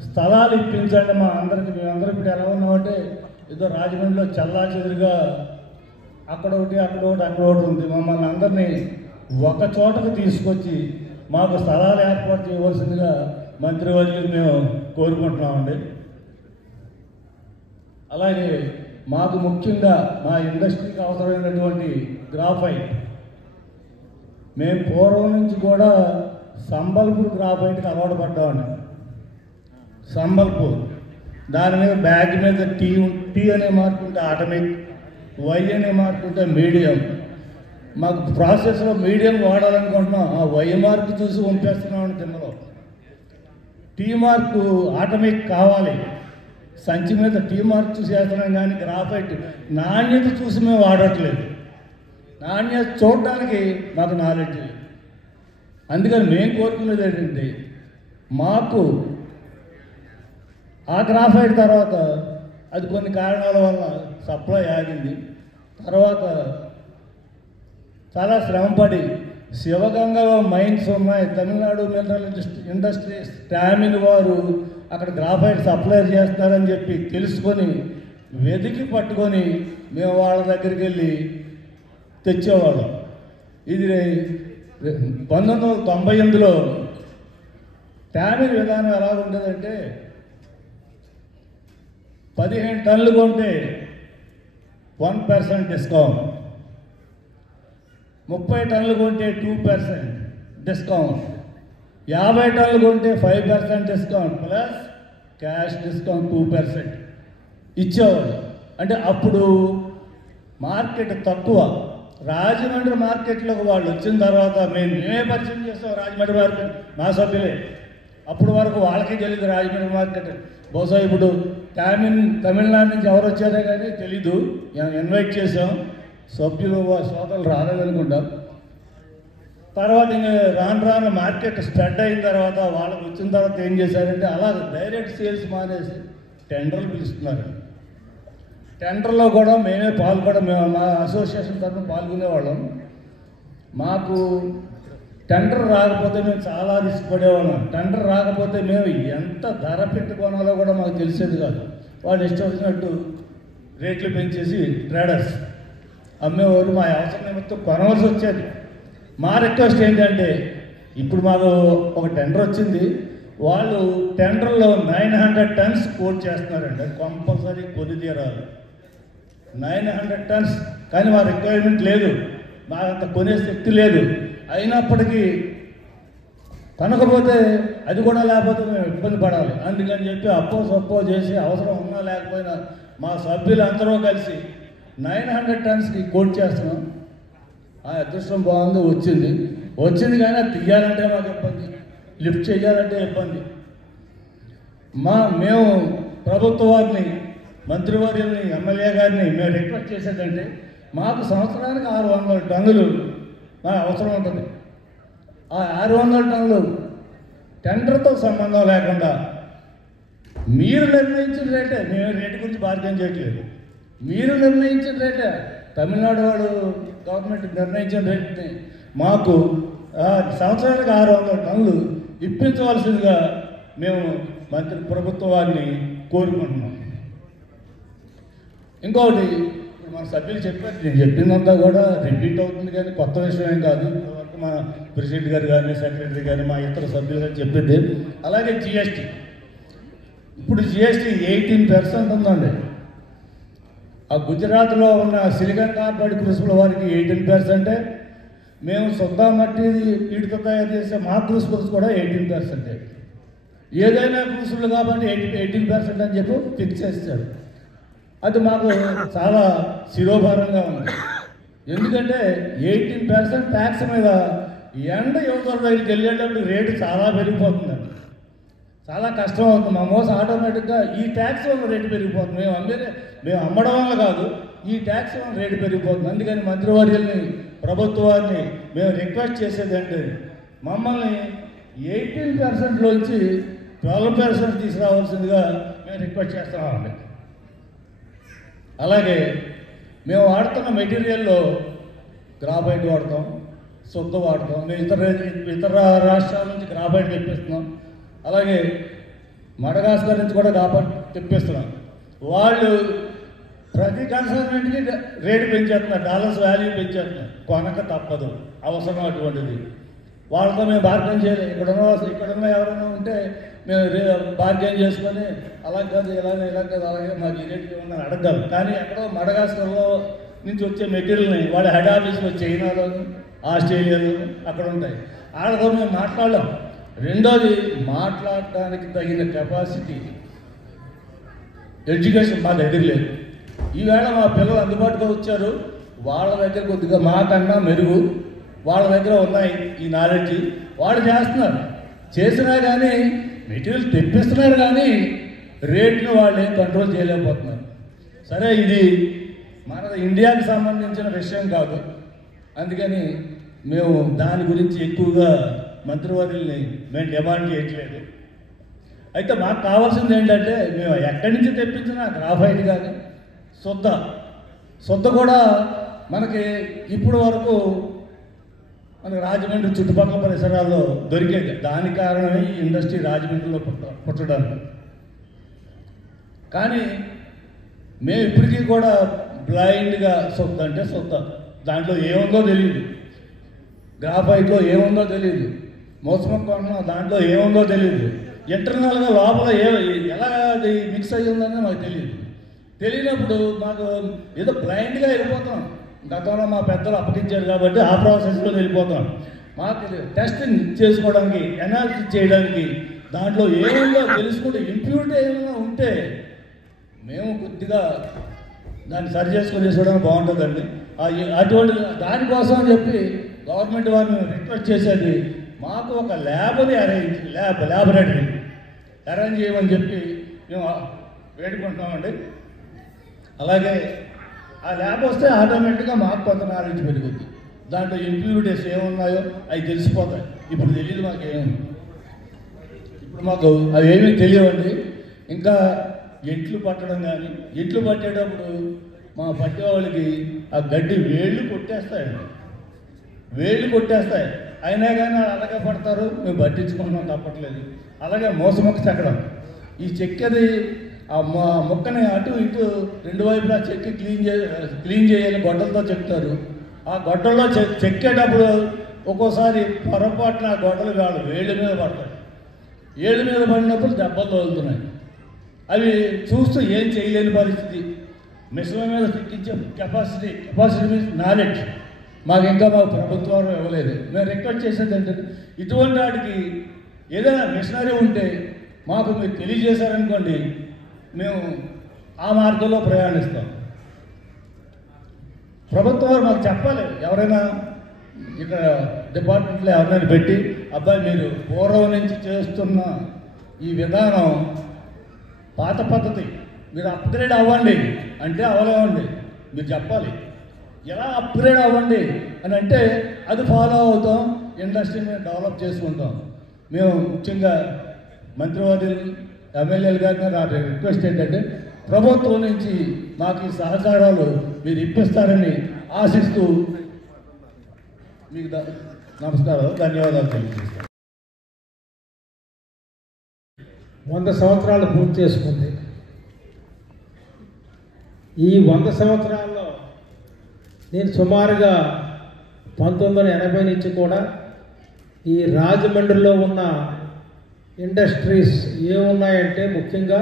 స్థలాలు ఇప్పించండి. మేమందరం ఇప్పుడు ఎలా ఉన్నామంటే ఏదో రాజమండ్రిలో చల్లాచెదురుగా అక్కడ ఒకటి ఉంది. మమ్మల్ని అందరినీ ఒక చోటకు తీసుకొచ్చి మాకు స్థలాలు ఏర్పాటు చేయవలసిందిగా మంత్రివర్యులు మేము కోరుకుంటున్నామండి. అలాగే మాకు ముఖ్యంగా మా ఇండస్ట్రీకి అవసరమైనటువంటి గ్రాఫైట్, మేము పూర్వం నుంచి కూడా సంబల్పూర్ గ్రాఫైట్కి అలవాటు పడ్డామండి. సంబల్పూర్ దాని మీద బ్యాగ్ మీద టీ అనే మార్కుంటే ఆటమిక్, వై అనే మార్కుంటే మీడియం. మాకు ప్రాసెస్లో మీడియం వాడాలనుకుంటున్నాం, ఆ వై మార్క్ చూసి పంపేస్తున్నామని కిందలో. టీ మార్కు ఆటమిక్ కావాలి, సంచి మీద టీ మార్క్ చూసి వేస్తున్నాం, కానీ గ్రాఫైట్ నాణ్యత చూసి మేము వాడట్లేదు. నాణ్యత చూడడానికి మాకు నాలెడ్జ్ లేదు. అందుకని మేము కోరుకునేది ఏంటంటే, మాకు ఆ గ్రాఫైట్ తర్వాత అది కొన్ని కారణాల వల్ల సప్లై ఆగింది. తర్వాత చాలా శ్రమపడి శివగంగలో మైన్స్ ఉన్నాయి, తమిళనాడు మినరల్ ఇండస్ట్రీస్ స్టామిన్ వారు అక్కడ గ్రాఫైట్ సప్లై చేస్తారని చెప్పి తెలుసుకొని వెతికి పట్టుకొని మేము వాళ్ళ దగ్గరికి వెళ్ళి తెచ్చేవాళ్ళం. ఇది 1998లో స్టామిన్ విధానం ఎలా ఉండేదంటే 15 టన్నులు కొంటే 1% డిస్కౌంట్, 30 టన్నులు కొంటే 2% డిస్కౌంట్, 50 టన్నులు కొంటే 5% డిస్కౌంట్ ప్లస్ క్యాష్ డిస్కౌంట్ 2% ఇచ్చేవాళ్ళు. అంటే అప్పుడు మార్కెట్ తక్కువ. రాజమండ్రి మార్కెట్లోకి వాళ్ళు వచ్చిన తర్వాత మేమే పరిచయం చేస్తాం రాజమండ్రి మార్కెట్, మా సభ్యులే. అప్పుడు వరకు వాళ్ళకి తెలియదు రాజమండ్రి మార్కెట్. బహుశా ఇప్పుడు తమిళనాడు నుంచి ఎవరు వచ్చారో కానీ తెలీదు. ఇన్వైట్ చేసాం, సభ్యులు సోదరులు రాలేదనుకుంటాం. తర్వాత ఇంకా రాను మార్కెట్ స్ప్రెడ్ అయిన తర్వాత వాళ్ళకి వచ్చిన తర్వాత ఏం చేశారంటే అలా డైరెక్ట్ సేల్స్ మానేసి టెండర్లు పిలుస్తున్నారు. టెండర్లో కూడా మేము మా అసోసియేషన్ తరఫున పాల్గొనేవాళ్ళం. మాకు టెండర్ రాకపోతే మేము చాలా రిస్క్ పడేవాళ్ళం. టెండర్ రాకపోతే మేము ఎంత ధర పెట్టుకోనాలో కూడా మాకు తెలిసేది కాదు. వాళ్ళు ఇష్టం వచ్చినట్టు రేట్లు పెంచేసి ట్రేడర్స్ అమ్మేవాళ్ళు. మా అవసరం నిమిత్తం కొనవలసి వచ్చేది. మా రిక్వెస్ట్ ఏంటంటే, ఇప్పుడు మాకు ఒక టెండర్ వచ్చింది, వాళ్ళు టెండర్లో 900 టన్స్ కోట్ చేస్తున్నారండి. కంపల్సరీ కొని తీరాలి 900 టన్స్. కానీ మా రిక్వైర్మెంట్ లేదు, మా అంత కొనే శక్తి లేదు. అయినప్పటికీ కొనకపోతే అది కూడా లేకపోతే మేము ఇబ్బంది పడాలి. అందుకని చెప్పి సప్పో చేసి అవసరం ఉన్నా లేకపోయినా మా సభ్యులు అందరూ కలిసి 900 టన్స్కి కోట్ చేస్తున్నాం. ఆ అదృష్టం బాగుంది, వచ్చింది కానీ అది తీయాలంటే మాకు ఇబ్బంది, లిఫ్ట్ చేయాలంటే ఇబ్బంది. మేము ప్రభుత్వ వారిని, మంత్రివర్యుల్ని, ఎమ్మెల్యే గారిని మేము రిక్వెస్ట్ చేసేదంటే, మాకు సంవత్సరానికి 600 టన్నులు మా అవసరం ఉంటుంది. ఆ 600 టన్నులు టెండర్తో సంబంధం లేకుండా మీరు నిర్ణయించిన రేటే, మేము రేటు గురించి బార్గెన్ చేయట్లేదు, మీరు నిర్ణయించిన రేటే, తమిళనాడు వాడు గవర్నమెంట్ నిర్ణయించిన రేట్ని మాకు సంవత్సరానికి 600 టన్నులు ఇప్పించవలసిందిగా మేము ప్రభుత్వ వారిని కోరుకుంటున్నాం. ఇంకొకటి, మన సభ్యులు చెప్పారు, నేను చెప్పిందంతా కూడా రిపీట్ అవుతుంది కానీ కొత్త విషయం ఏం కాదు. ఇంతవరకు మన ప్రెసిడెంట్ గారు కానీ, సెక్రటరీ కానీ, మా ఇతర సభ్యులు కానీ చెప్పింది. అలాగే జిఎస్టీ, ఇప్పుడు జిఎస్టీ 18% ఉందండి. ఆ గుజరాత్లో ఉన్న సిలికాన్ కార్బైడ్ క్రూసిబుల్ వారికి 18%. మేము సొంత మట్టి వీటితో తయారు చేసే మా క్రూసిబుల్స్ కూడా 18%. ఏదైనా క్రూసిబుల్ కాబట్టి 18% అని చెప్పి ఫిక్స్ చేస్తారు. అది మాకు చాలా శిరోభారంగా ఉంది. ఎందుకంటే 18% ట్యాక్స్ మీద ఎండ యువతల దగ్గరికి వెళ్ళేటప్పుడు రేటు చాలా పెరిగిపోతుందండి. చాలా కష్టం అవుతుంది. మా మోసం ఆటోమేటిక్గా ఈ ట్యాక్స్ వల్ల రేటు పెరిగిపోతుంది. మేము అమ్మడం వల్ల కాదు, ఈ ట్యాక్స్ వల్ల రేటు పెరిగిపోతుంది. అందుకని మంత్రివర్యుల్ని, ప్రభుత్వాన్ని మేము రిక్వెస్ట్ చేసేది అంటే, మమ్మల్ని 18%లోంచి 12% తీసుకురావాల్సిందిగా మేము రిక్వెస్ట్ చేస్తున్నామండి. అలాగే మేము వాడుతున్న మెటీరియల్లో గ్రాఫైట్ వాడతాం, శుద్ధ వాడతాం. మేము ఇతర రాష్ట్రాల నుంచి గ్రాఫైట్ తెప్పిస్తున్నాం. అలాగే మడగాస్కర్ నుంచి కూడా గ్రాఫైట్ తెప్పిస్తున్నాం. వాళ్ళు ప్రతి కన్సల్టెంట్కి రేటు పెంచేస్తున్నారు, డాలర్స్ వాల్యూ పెంచేస్తున్నారు. కొనక తప్పదు, అవసరం అటువంటిది. వాళ్ళతో మేము బార్గెన్ చేయలేదు. ఇక్కడున్న ఎవరైనా ఉంటే మేము బార్గెన్ చేసుకొని అలా కాదు ఇలా కాదు అలాగే మాకు ఈ రేట్లు ఏమన్నా అడగగలం. కానీ ఎక్కడో మడగాస్కర్లో నుంచి వచ్చే మెటీరియల్ని వాళ్ళ హెడ్ ఆఫీస్లో చైనాలో ఆస్ట్రేలియాలో అక్కడ ఉంటాయి. వాళ్ళతో మేము మాట్లాడలేం. రెండోది, మాట్లాడడానికి తగిన కెపాసిటీ ఎడ్యుకేషన్ మా దగ్గర లేదు. ఈవేళ మా పిల్లలు అందుబాటులో వచ్చారు, వాళ్ళ దగ్గర కొద్దిగా మాకన్నా మెరుగు వాళ్ళ దగ్గర ఉన్నాయి ఈ నాలెడ్జ్. వాళ్ళు చేస్తున్నారు, చేసినా కానీ మెటీరియల్ తెప్పిస్తున్నారు, కానీ రేట్ను వాళ్ళు ఏం కంట్రోల్ చేయలేకపోతున్నారు. సరే, ఇది మన ఇండియాకి సంబంధించిన విషయం కాదు, అందుకని మేము దాని గురించి ఎక్కువగా మంత్రివర్యుల్ని మేము డిమాండ్ చేయట్లేదు. అయితే మాకు కావాల్సింది ఏంటంటే, మేము ఎక్కడి నుంచి తెప్పించినా గ్రాఫైట్ కానీ శుద్ధ కూడా మనకి ఇప్పుడు వరకు మనకి రాజమండ్రి చుట్టుపక్కల పరిసరాల్లో దొరికేది. దాని కారణమే ఈ ఇండస్ట్రీ రాజమండ్రిలో పుట్టడానికి. కానీ మేము ఇప్పటికీ కూడా బ్లైండ్గా శుద్ధ అంటే శుద్ధ, దాంట్లో ఏముందో తెలియదు, గ్రాఫైట్లో ఏముందో తెలియదు, మోసమొక్క దాంట్లో ఏముందో తెలియదు, ఇంటర్నల్గా లోపల ఎలా అది మిక్స్ అయ్యి ఉందని మాకు తెలియనప్పుడు మాకు ఏదో బ్లైండ్గా వెళ్ళిపోతాం. గతంలో మా పెద్దలు అప్పగించారు కాబట్టి ఆ ప్రాసెస్లో వెళ్ళిపోతాం. మాకు టెస్టింగ్ చేసుకోవడానికి, అనాలిసిస్ చేయడానికి, దాంట్లో ఏముందో తెలుసుకుంటే ఇంప్యూరిటీ ఏమైనా ఉంటే మేము కొద్దిగా దాన్ని సరి చేసుకొని చేసుకోవడానికి బాగుంటుందండి. అటువంటి దానికోసం అని చెప్పి గవర్నమెంట్ వారిని రిక్వెస్ట్ చేసేది, మాకు ఒక ల్యాబ్ని ల్యాబొరేటరీ అరేంజ్ చేయమని చెప్పి మేము వేడుకుంటున్నామండి. అలాగే ఆ ల్యాబ్ వస్తే ఆటోమేటిక్గా మాకు కొంత నాలెడ్జ్ పెరుగుద్ది. దాంట్లో ఇంప్యూరిటీస్ ఏమున్నాయో అవి తెలిసిపోతాయి. ఇప్పుడు తెలియదు మాకేమి, ఇప్పుడు మాకు అవి ఏమీ తెలియవండి. ఇంకా ఎట్లు పట్టడం కానీ, ఎట్లు పట్టేటప్పుడు మా పట్టే వాళ్ళకి ఆ గడ్డి వేళ్ళు కొట్టేస్తాయి, అయినా కానీ అలాగే పడతారు. మేము పట్టించుకుంటున్నాం, తప్పట్లేదు. అలాగే మోసమొక్క చెక్కడం, ఈ చెక్కది ఆ మొక్కని అటు ఇటు రెండు వైపులా చెక్కి క్లీన్ చేయాలి, గొడ్డలతో చెప్తారు. ఆ గొడ్డల్లో చెక్కేటప్పుడు ఒక్కోసారి పొరపాటున ఆ గొడ్డలు వాళ్ళు వేళ్ళ మీద పడతాయి. ఏళ్ళ మీద పడినప్పుడు దెబ్బలు తగులుతున్నాయి. అవి చూస్తూ ఏం చేయలేని పరిస్థితి. మిషన్ల మీద తిక్కించే కెపాసిటీ మీన్స్ నాలెడ్జ్ మాకు ప్రభుత్వం ఇవ్వలేదు. మేము రిక్వెస్ట్ చేసేది ఏంటంటే, ఇటువంటి వాటికి ఏదైనా మిషనరీ ఉంటే మాకు మీరు తెలియజేశారనుకోండి, మేము ఆ మార్గంలో ప్రయాణిస్తాం. ప్రభుత్వం మాకు చెప్పాలి. ఎవరైనా ఇక్కడ డిపార్ట్మెంట్లో ఎవరైనా పెట్టి, అబ్బాయి మీరు పూర్వం నుంచి చేస్తున్న ఈ విధానం పాత పద్ధతి, మీరు అప్గ్రేడ్ అవ్వండి అంటే అవ్వలేమండి. మీరు చెప్పాలి ఎలా అప్గ్రేడ్ అవ్వండి అని అంటే అది ఫాలో అవుతాం, ఇండస్ట్రీని డెవలప్ చేసుకుంటాం. మేము ముఖ్యంగా మంత్రివర్యులు ఎమ్మెల్యేలు గారిని నా రిక్వెస్ట్ ఏంటంటే, ప్రభుత్వం నుంచి మాకు ఈ సహకారాలు మీరు ఇప్పిస్తారని ఆశిస్తూ మీకు నమస్కారాలు, ధన్యవాదాలు తెలియజేస్తాను. 100 సంవత్సరాలు పూర్తి చేసుకుంది. ఈ 100 సంవత్సరాల్లో నేను సుమారుగా 1980 నుంచి కూడా ఈ రాజమండ్రిలో ఉన్న ఇండస్ట్రీస్ ఏమున్నాయంటే ముఖ్యంగా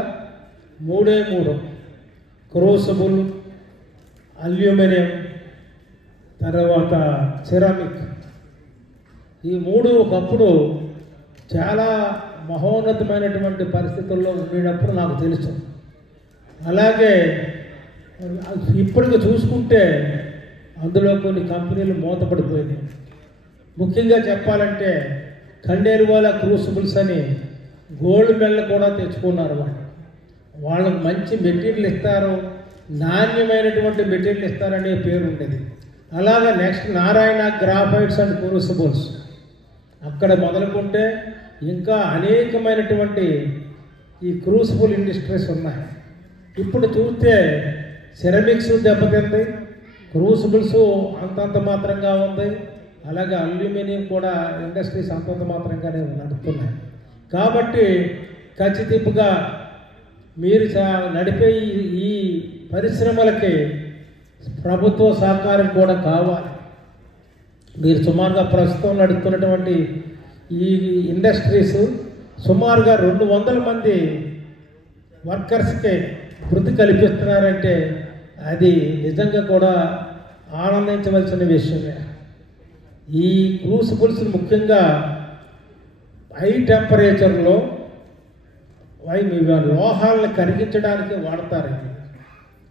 3 క్రూసిబుల్, అల్యూమినియం, తర్వాత సిరామిక్. ఈ 3 ఒకప్పుడు చాలా మహోన్నతమైనటువంటి పరిస్థితుల్లో ఉండేటప్పుడు నాకు తెలుసు. అలాగే ఇప్పటికి చూసుకుంటే అందులో కొన్ని కంపెనీలు మూతపడిపోయినాయి. ముఖ్యంగా చెప్పాలంటే ఖండేరువాల క్రూసిబుల్స్ అని గోల్డ్ మెడల్ కూడా తెచ్చుకున్నారు. వాళ్ళకు మంచి మెటీరియల్ ఇస్తారు, నాణ్యమైనటువంటి మెటీరియల్ ఇస్తారనే పేరు ఉండేది. అలాగే next Narayana graphites and crucibles, అక్కడ మొదలుకుంటే ఇంకా అనేకమైనటువంటి ఈ క్రూసిబుల్ ఇండస్ట్రీస్ ఉన్నాయి. ఇప్పుడు చూస్తే సిరమిక్స్ దెబ్బతింది, క్రూసిబుల్స్ అంతంత మాత్రంగా ఉంది, అలాగే అల్యూమినియం కూడా ఇండస్ట్రీస్ అంతంత మాత్రంగానే నడుపుతున్నాయి. కాబట్టి ఖచ్చితంగా మీరు నడిపే ఈ పరిశ్రమలకి ప్రభుత్వ సహకారం కూడా కావాలి. మీరు సుమారుగా ప్రస్తుతం నడుస్తున్నటువంటి ఈ ఇండస్ట్రీస్ సుమారుగా 200 మంది వర్కర్స్కి వృత్తి కల్పిస్తున్నారంటే అది నిజంగా కూడా ఆనందించవలసిన విషయమే. ఈ క్రూసిబుల్స్ ముఖ్యంగా హై టెంపరేచర్లో లోహాలను కరిగించడానికి వాడతారు.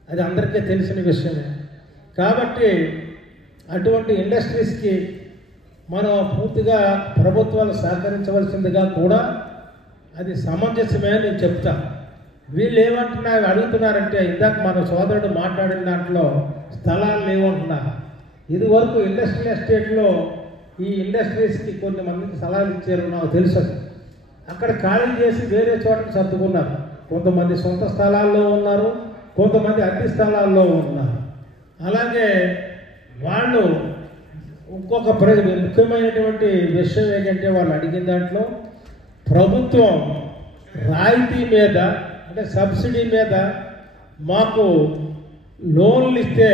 అది అందరికీ తెలిసిన విషయమే. కాబట్టి అటువంటి ఇండస్ట్రీస్కి మనం పూర్తిగా ప్రభుత్వాలు సహకరించవలసిందిగా కూడా అది సమంజసమే అని నేను చెప్తా. వీళ్ళు అడుగుతున్నారంటే ఇందాక మన సోదరుడు మాట్లాడిన దాంట్లో స్థలాలు లేవంటున్నారు. ఇది వరకు ఇండస్ట్రియల్ ఎస్టేట్లో ఈ ఇండస్ట్రీస్కి కొన్ని మందికి స్థలాలు ఇచ్చారు, నాకు తెలుసు. అక్కడ ఖాళీ చేసి వేరే చోటకి సర్దుకున్నారు. కొంతమంది సొంత స్థలాల్లో ఉన్నారు, కొంతమంది అద్దె స్థలాల్లో ఉన్నారు. అలాగే వాళ్ళు ఇంకొక ముఖ్యమైనటువంటి విషయం ఏంటంటే వాళ్ళు అడిగిన దాంట్లో ప్రభుత్వం రాయితీ మీద అంటే సబ్సిడీ మీద మాకు లోన్లు ఇస్తే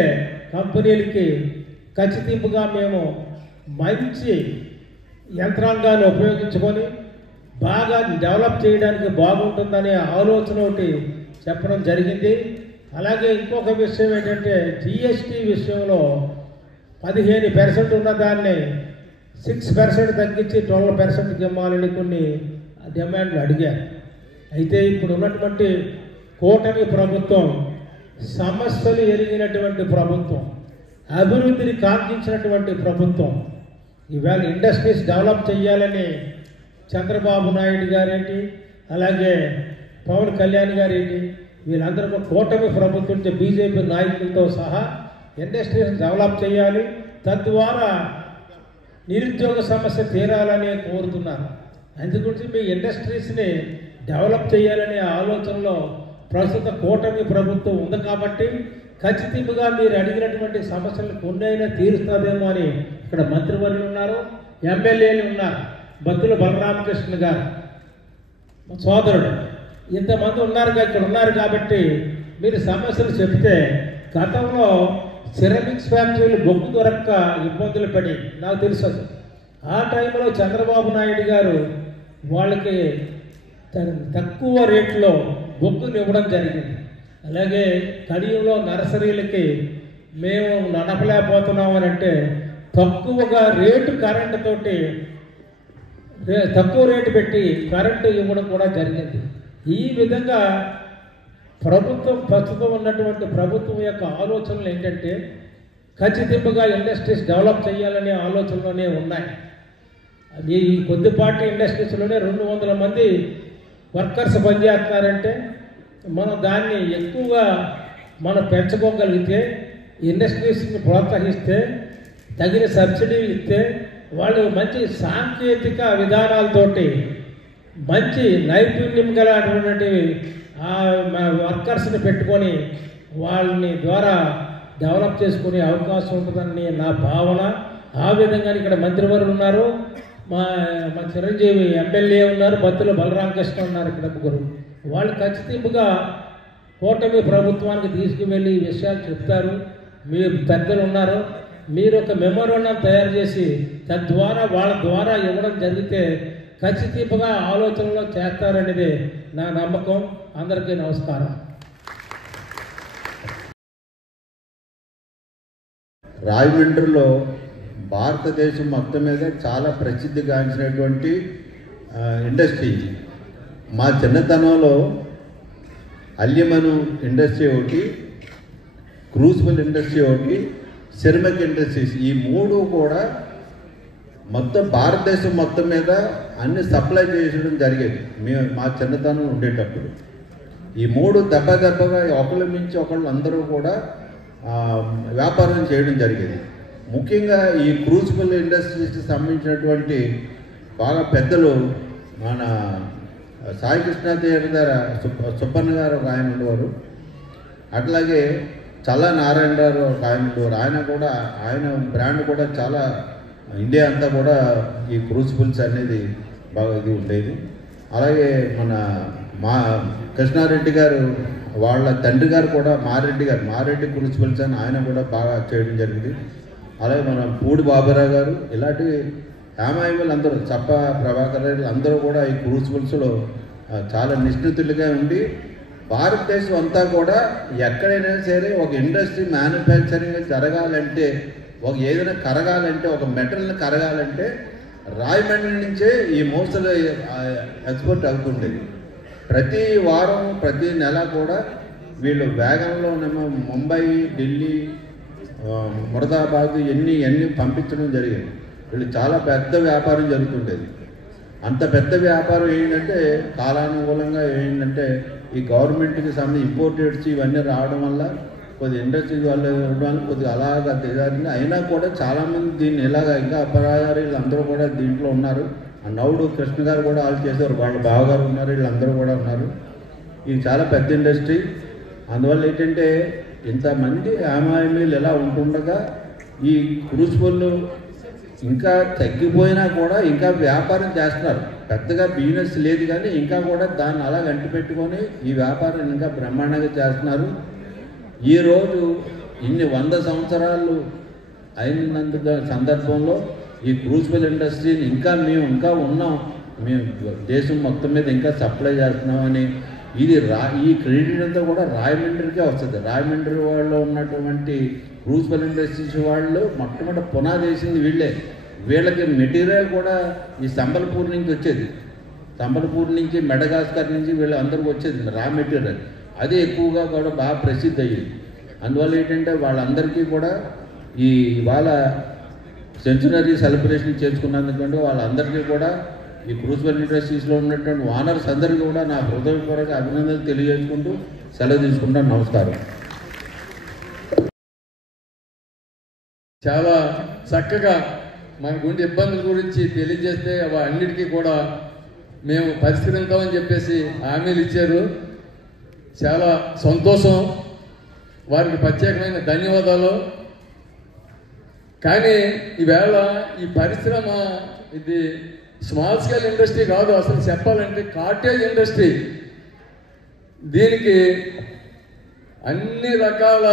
కంపెనీలకి ఖచ్చితంగా మేము మంచి యంత్రాంగాన్ని ఉపయోగించుకొని బాగా డెవలప్ చేయడానికి బాగుంటుందనే ఆలోచన ఒకటి చెప్పడం జరిగింది. అలాగే ఇంకొక విషయం ఏంటంటే జిఎస్టీ విషయంలో 15% ఉన్న దాన్ని 6% తగ్గించి 12%కి ఇవ్వాలని కొన్ని డిమాండ్లు అడిగారు. అయితే ఇప్పుడు ఉన్నటువంటి కూటమి ప్రభుత్వం సమస్యలు ఎరిగినటువంటి ప్రభుత్వం, అభివృద్ధిని కాంక్షించినటువంటి ప్రభుత్వం. ఈవేళ ఇండస్ట్రీస్ డెవలప్ చేయాలని చంద్రబాబు నాయుడు గారేంటి, అలాగే పవన్ కళ్యాణ్ గారేంటి, వీళ్ళందరూ కూటమి ప్రభుత్వం బీజేపీ నాయకులతో సహా ఇండస్ట్రీస్ డెవలప్ చేయాలి, తద్వారా నిరుద్యోగ సమస్య తీరాలని కోరుతున్నారు. అందుగురించి మీ ఇండస్ట్రీస్ని డెవలప్ చేయాలనే ఆలోచనలో ప్రస్తుత కూటమి ప్రభుత్వం ఉంది. కాబట్టి ఖచ్చితంగా మీరు అడిగినటువంటి సమస్యలు కొన్నైనా తీరుస్తుందేమో అని ఇక్కడ మంత్రివర్యులు ఉన్నారు, ఎమ్మెల్యేలు ఉన్నారు. బత్తుల బలరామకృష్ణ గారు సోదరుడు, ఇంతమంది ఉన్నారు ఇక్కడ ఉన్నారు. కాబట్టి మీరు సమస్యలు చెప్తే గతంలో సిరమిక్స్ ఫ్యాక్టరీలు బొగ్గు దొరక్క ఇబ్బందులు పడి నాకు తెలుసు. ఆ టైంలో చంద్రబాబు నాయుడు గారు వాళ్ళకి తక్కువ రేట్లో బొగ్గుని ఇవ్వడం జరిగింది. అలాగే కడియంలో నర్సరీలకి మేము నడపలేకపోతున్నామని అంటే తక్కువగా రేటు కరెంటుతోటి తక్కువ రేటు పెట్టి కరెంటు ఇవ్వడం కూడా జరిగింది. ఈ విధంగా ప్రభుత్వం ప్రస్తుతం ఉన్నటువంటి ప్రభుత్వం యొక్క ఆలోచనలు ఏంటంటే ఖచ్చితంగా ఇండస్ట్రీస్ డెవలప్ చేయాలనే ఆలోచనలోనే ఉన్నాయి. అది ఈ కొద్దిపాటి ఇండస్ట్రీస్లోనే 200 మంది వర్కర్స్ పనిచేస్తున్నారంటే మనం దాన్ని ఎక్కువగా మనం పెంచుకోగలిగితే, ఇండస్ట్రీస్ని ప్రోత్సహిస్తే, తగిన సబ్సిడీలు ఇస్తే, వాళ్ళు మంచి సాంకేతిక విధానాలతోటి మంచి నైపుణ్యం గల అటువంటి వర్కర్స్ని పెట్టుకొని వాళ్ళని ద్వారా డెవలప్ చేసుకునే అవకాశం ఉంటుందని నా భావన. ఆ విధంగా ఇక్కడ మంత్రివర్యులు ఉన్నారు, మా చిరంజీవి ఎమ్మెల్యే ఉన్నారు, బత్తుల బలరామకృష్ణ ఉన్నారు. ఇక్కడ ముగ్గురు వాళ్ళు ఖచ్చితంగా కూటమి ప్రభుత్వానికి తీసుకువెళ్ళి ఈ విషయాలు చెప్తారు. మీరు పెద్దలు ఉన్నారు, మీరు ఒక మెమోరాండం తయారు చేసి తద్వారా వాళ్ళ ద్వారా ఇవ్వడం జరిగితే ఖచ్చితంగా ఆలోచనలో చేస్తారనేది నా నమ్మకం. అందరికీ నమస్కారం. రాజమండ్రిలో భారతదేశం మొత్తం మీద చాలా ప్రసిద్ధిగాంచినటువంటి ఇండస్ట్రీ. మా చిన్నతనంలో అల్యూమినియం ఇండస్ట్రీ ఒకటి, క్రూసిబుల్ ఇండస్ట్రీ ఒకటి, సిరమిక్ ఇండస్ట్రీస్, ఈ మూడు కూడా మొత్తం భారతదేశం మొత్తం మీద అన్ని సప్లై చేయడం జరిగేది మా చిన్నతనం ఉండేటప్పుడు. ఈ మూడు దెబ్బగా ఒకళ్ళ మించి ఒకళ్ళు అందరూ కూడా వ్యాపారం చేయడం జరిగేది. ముఖ్యంగా ఈ క్రూసిబుల్ ఇండస్ట్రీస్కి సంబంధించినటువంటి బాగా పెద్దలు మన సాయి కృష్ణ గారు, సుబ్బన్న గారు ఒక ఆయన ఉండేవారు, అట్లాగే చల్ల నారాయణ గారు ఒక ఆయన ఉండేవారు. ఆయన బ్రాండ్ కూడా చాలా ఇండియా అంతా కూడా ఈ క్రూసిబుల్స్ అనేది బాగా ఇది ఉండేది. అలాగే మన మా కృష్ణారెడ్డి గారు వాళ్ళ తండ్రి గారు కూడా మారెడ్డి క్రూసిబుల్స్ అని ఆయన కూడా బాగా చేయడం జరిగింది. అలాగే మన పూడి బాబురావు గారు ఇలాంటి యామాయిలు అందరూ చప్ప ప్రభాకర్ రెడ్డి అందరూ కూడా ఈ క్రూసిబుల్స్లో చాలా నిష్ణితులుగా ఉండి భారతదేశం అంతా కూడా ఎక్కడైనా సరే ఒక ఇండస్ట్రీ మ్యానుఫ్యాక్చరింగ్ జరగాలంటే ఏదైనా కరగాలంటే ఒక మెటల్ని కరగాలంటే రాయమండ్రి నుంచే ఈ మోస్తరు ఎక్స్పోర్ట్ అవుతుండేది. ప్రతి వారం ప్రతి నెల కూడా వీళ్ళు వేగంలోనేమో ముంబై, ఢిల్లీ, మురదాబాద్ ఎన్ని పంపించడం జరిగింది. వీళ్ళు చాలా పెద్ద వ్యాపారం జరుగుతుండేది. అంత పెద్ద వ్యాపారం ఏంటంటే కాలానుకూలంగా ఏంటంటే ఈ గవర్నమెంట్కి సంబంధించి ఇంపోర్టెడ్స్ ఇవన్నీ రావడం వల్ల కొద్ది ఇండస్ట్రీ వాళ్ళు ఉండడం వల్ల కొద్దిగా అలాగా తెలియాలి. అయినా కూడా చాలామంది దీన్ని ఇలాగ ఇంకా అపరాధాలు వీళ్ళందరూ కూడా దీంట్లో ఉన్నారు. ఆ నౌడు కృష్ణ గారు కూడా వాళ్ళు చేశారు, వాళ్ళ బావగారు ఉన్నారు, వీళ్ళందరూ కూడా ఉన్నారు. ఇది చాలా పెద్ద ఇండస్ట్రీ. అందువల్ల ఏంటంటే ఇంతమంది యామాయిలు ఇలా ఉంటుండగా ఈ క్రూసిబుల్ ఇంకా తగ్గిపోయినా కూడా ఇంకా వ్యాపారం చేస్తున్నారు. పెద్దగా బిజినెస్ లేదు కానీ ఇంకా కూడా దాన్ని అలా గంటి పెట్టుకొని ఈ వ్యాపారం ఇంకా బ్రహ్మాండంగా చేస్తున్నారు. ఈరోజు ఇన్ని 100 సంవత్సరాలు అయినందుకు సందర్భంలో ఈ క్రూసిబుల్ ఇండస్ట్రీని మేము ఇంకా ఉన్నాం, మేము దేశం మొత్తం మీద ఇంకా సప్లై చేస్తున్నామని ఇది ఈ క్రెడిట్ అంతా కూడా రాయమండ్రికే వస్తుంది. రాయమండ్రి వాళ్ళు ఉన్నటువంటి క్రూసిబుల్ ఇండస్ట్రీస్ వాళ్ళు మొట్టమొదటి పునాది వేసింది వీళ్ళే. వీళ్ళకి మెటీరియల్ కూడా ఈ సంబల్పూర్ నుంచి వచ్చేది, సంబల్పూర్ నుంచి మెడగాస్కర్ నుంచి వీళ్ళు అందరికి వచ్చేది రా మెటీరియల్. అది ఎక్కువగా కూడా బాగా ప్రసిద్ధి అయ్యింది. అందువల్ల ఏంటంటే వాళ్ళందరికీ కూడా ఇవాళ సెంచురీ సెలబ్రేషన్ చేసుకున్నందుకంటే వాళ్ళందరికీ కూడా ఈ క్రూసిబుల్ ఇండస్ట్రీస్లో ఉన్నటువంటి ఓనర్స్ అందరికీ కూడా నా హృదయపూర్వక అభినందనలు తెలియజేసుకుంటూ సెలవు తీసుకుంటాను. నమస్కారం. చాలా చక్కగా మనకుండే ఇబ్బందుల గురించి తెలియజేస్తే అన్నిటికీ కూడా మేము పరిష్కరిస్తామని చెప్పేసి హామీలు ఇచ్చారు. చాలా సంతోషం, వారికి ప్రత్యేకమైన ధన్యవాదాలు. కానీ ఈవేళ ఈ పరిశ్రమ ఇది స్మాల్ స్కేల్ ఇండస్ట్రీ కాదు, అసలు చెప్పాలంటే కాటేజ్ ఇండస్ట్రీ. దీనికి అన్ని రకాల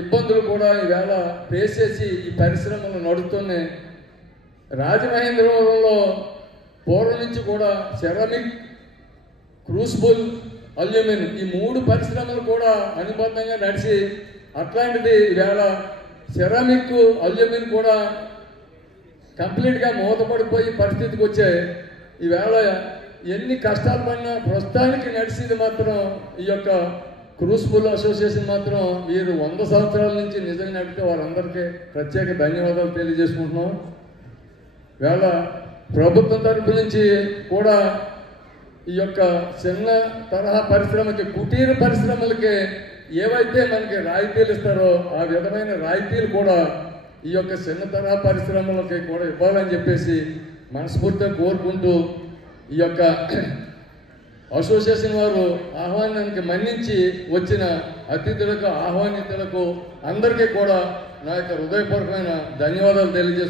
ఇబ్బందులు కూడా ఈవేళ ఫేస్ చేసి ఈ పరిశ్రమలు నడుస్తున్నాయి. రాజమహేంద్రవరంలో పూర్వం నుంచి కూడా సెరామిక్, క్రూసిబుల్, అల్యూమినియం ఈ 3 పరిశ్రమలు కూడా అనుబంధంగా నడిచి అట్లాంటిది ఈవేళ సెరామిక్, అల్యూమినియం కూడా కంప్లీట్గా మూతపడిపోయి పరిస్థితికి వచ్చాయి. ఈవేళ ఎన్ని కష్టాలు పడినా ప్రస్తుతానికి నడిచేది మాత్రం ఈ యొక్క క్రూసిబుల్ అసోసియేషన్ మాత్రం వీరు 100 సంవత్సరాల నుంచి నిజంగా నడిపితే వారందరికీ ప్రత్యేక ధన్యవాదాలు తెలియజేసుకుంటున్నాం. వేళ ప్రభుత్వం తరపు నుంచి కూడా ఈ యొక్క చిన్న తరహా పరిశ్రమకి, కుటీర పరిశ్రమలకి ఏవైతే మనకి రాయితీలు ఇస్తారో ఆ విధమైన రాయితీలు కూడా ఈ యొక్క చిన్న తరహా పరిశ్రమలకి కూడా ఇవ్వాలని చెప్పేసి మనస్ఫూర్తిగా కోరుకుంటూ ఈ యొక్క అసోసియేషన్ వారు ఆహ్వానానికి మన్నించి వచ్చిన అతిథులకు, ఆహ్వానితులకు అందరికీ కూడా నా యొక్క హృదయపూర్వకమైన ధన్యవాదాలు తెలియజేస్తున్నాను.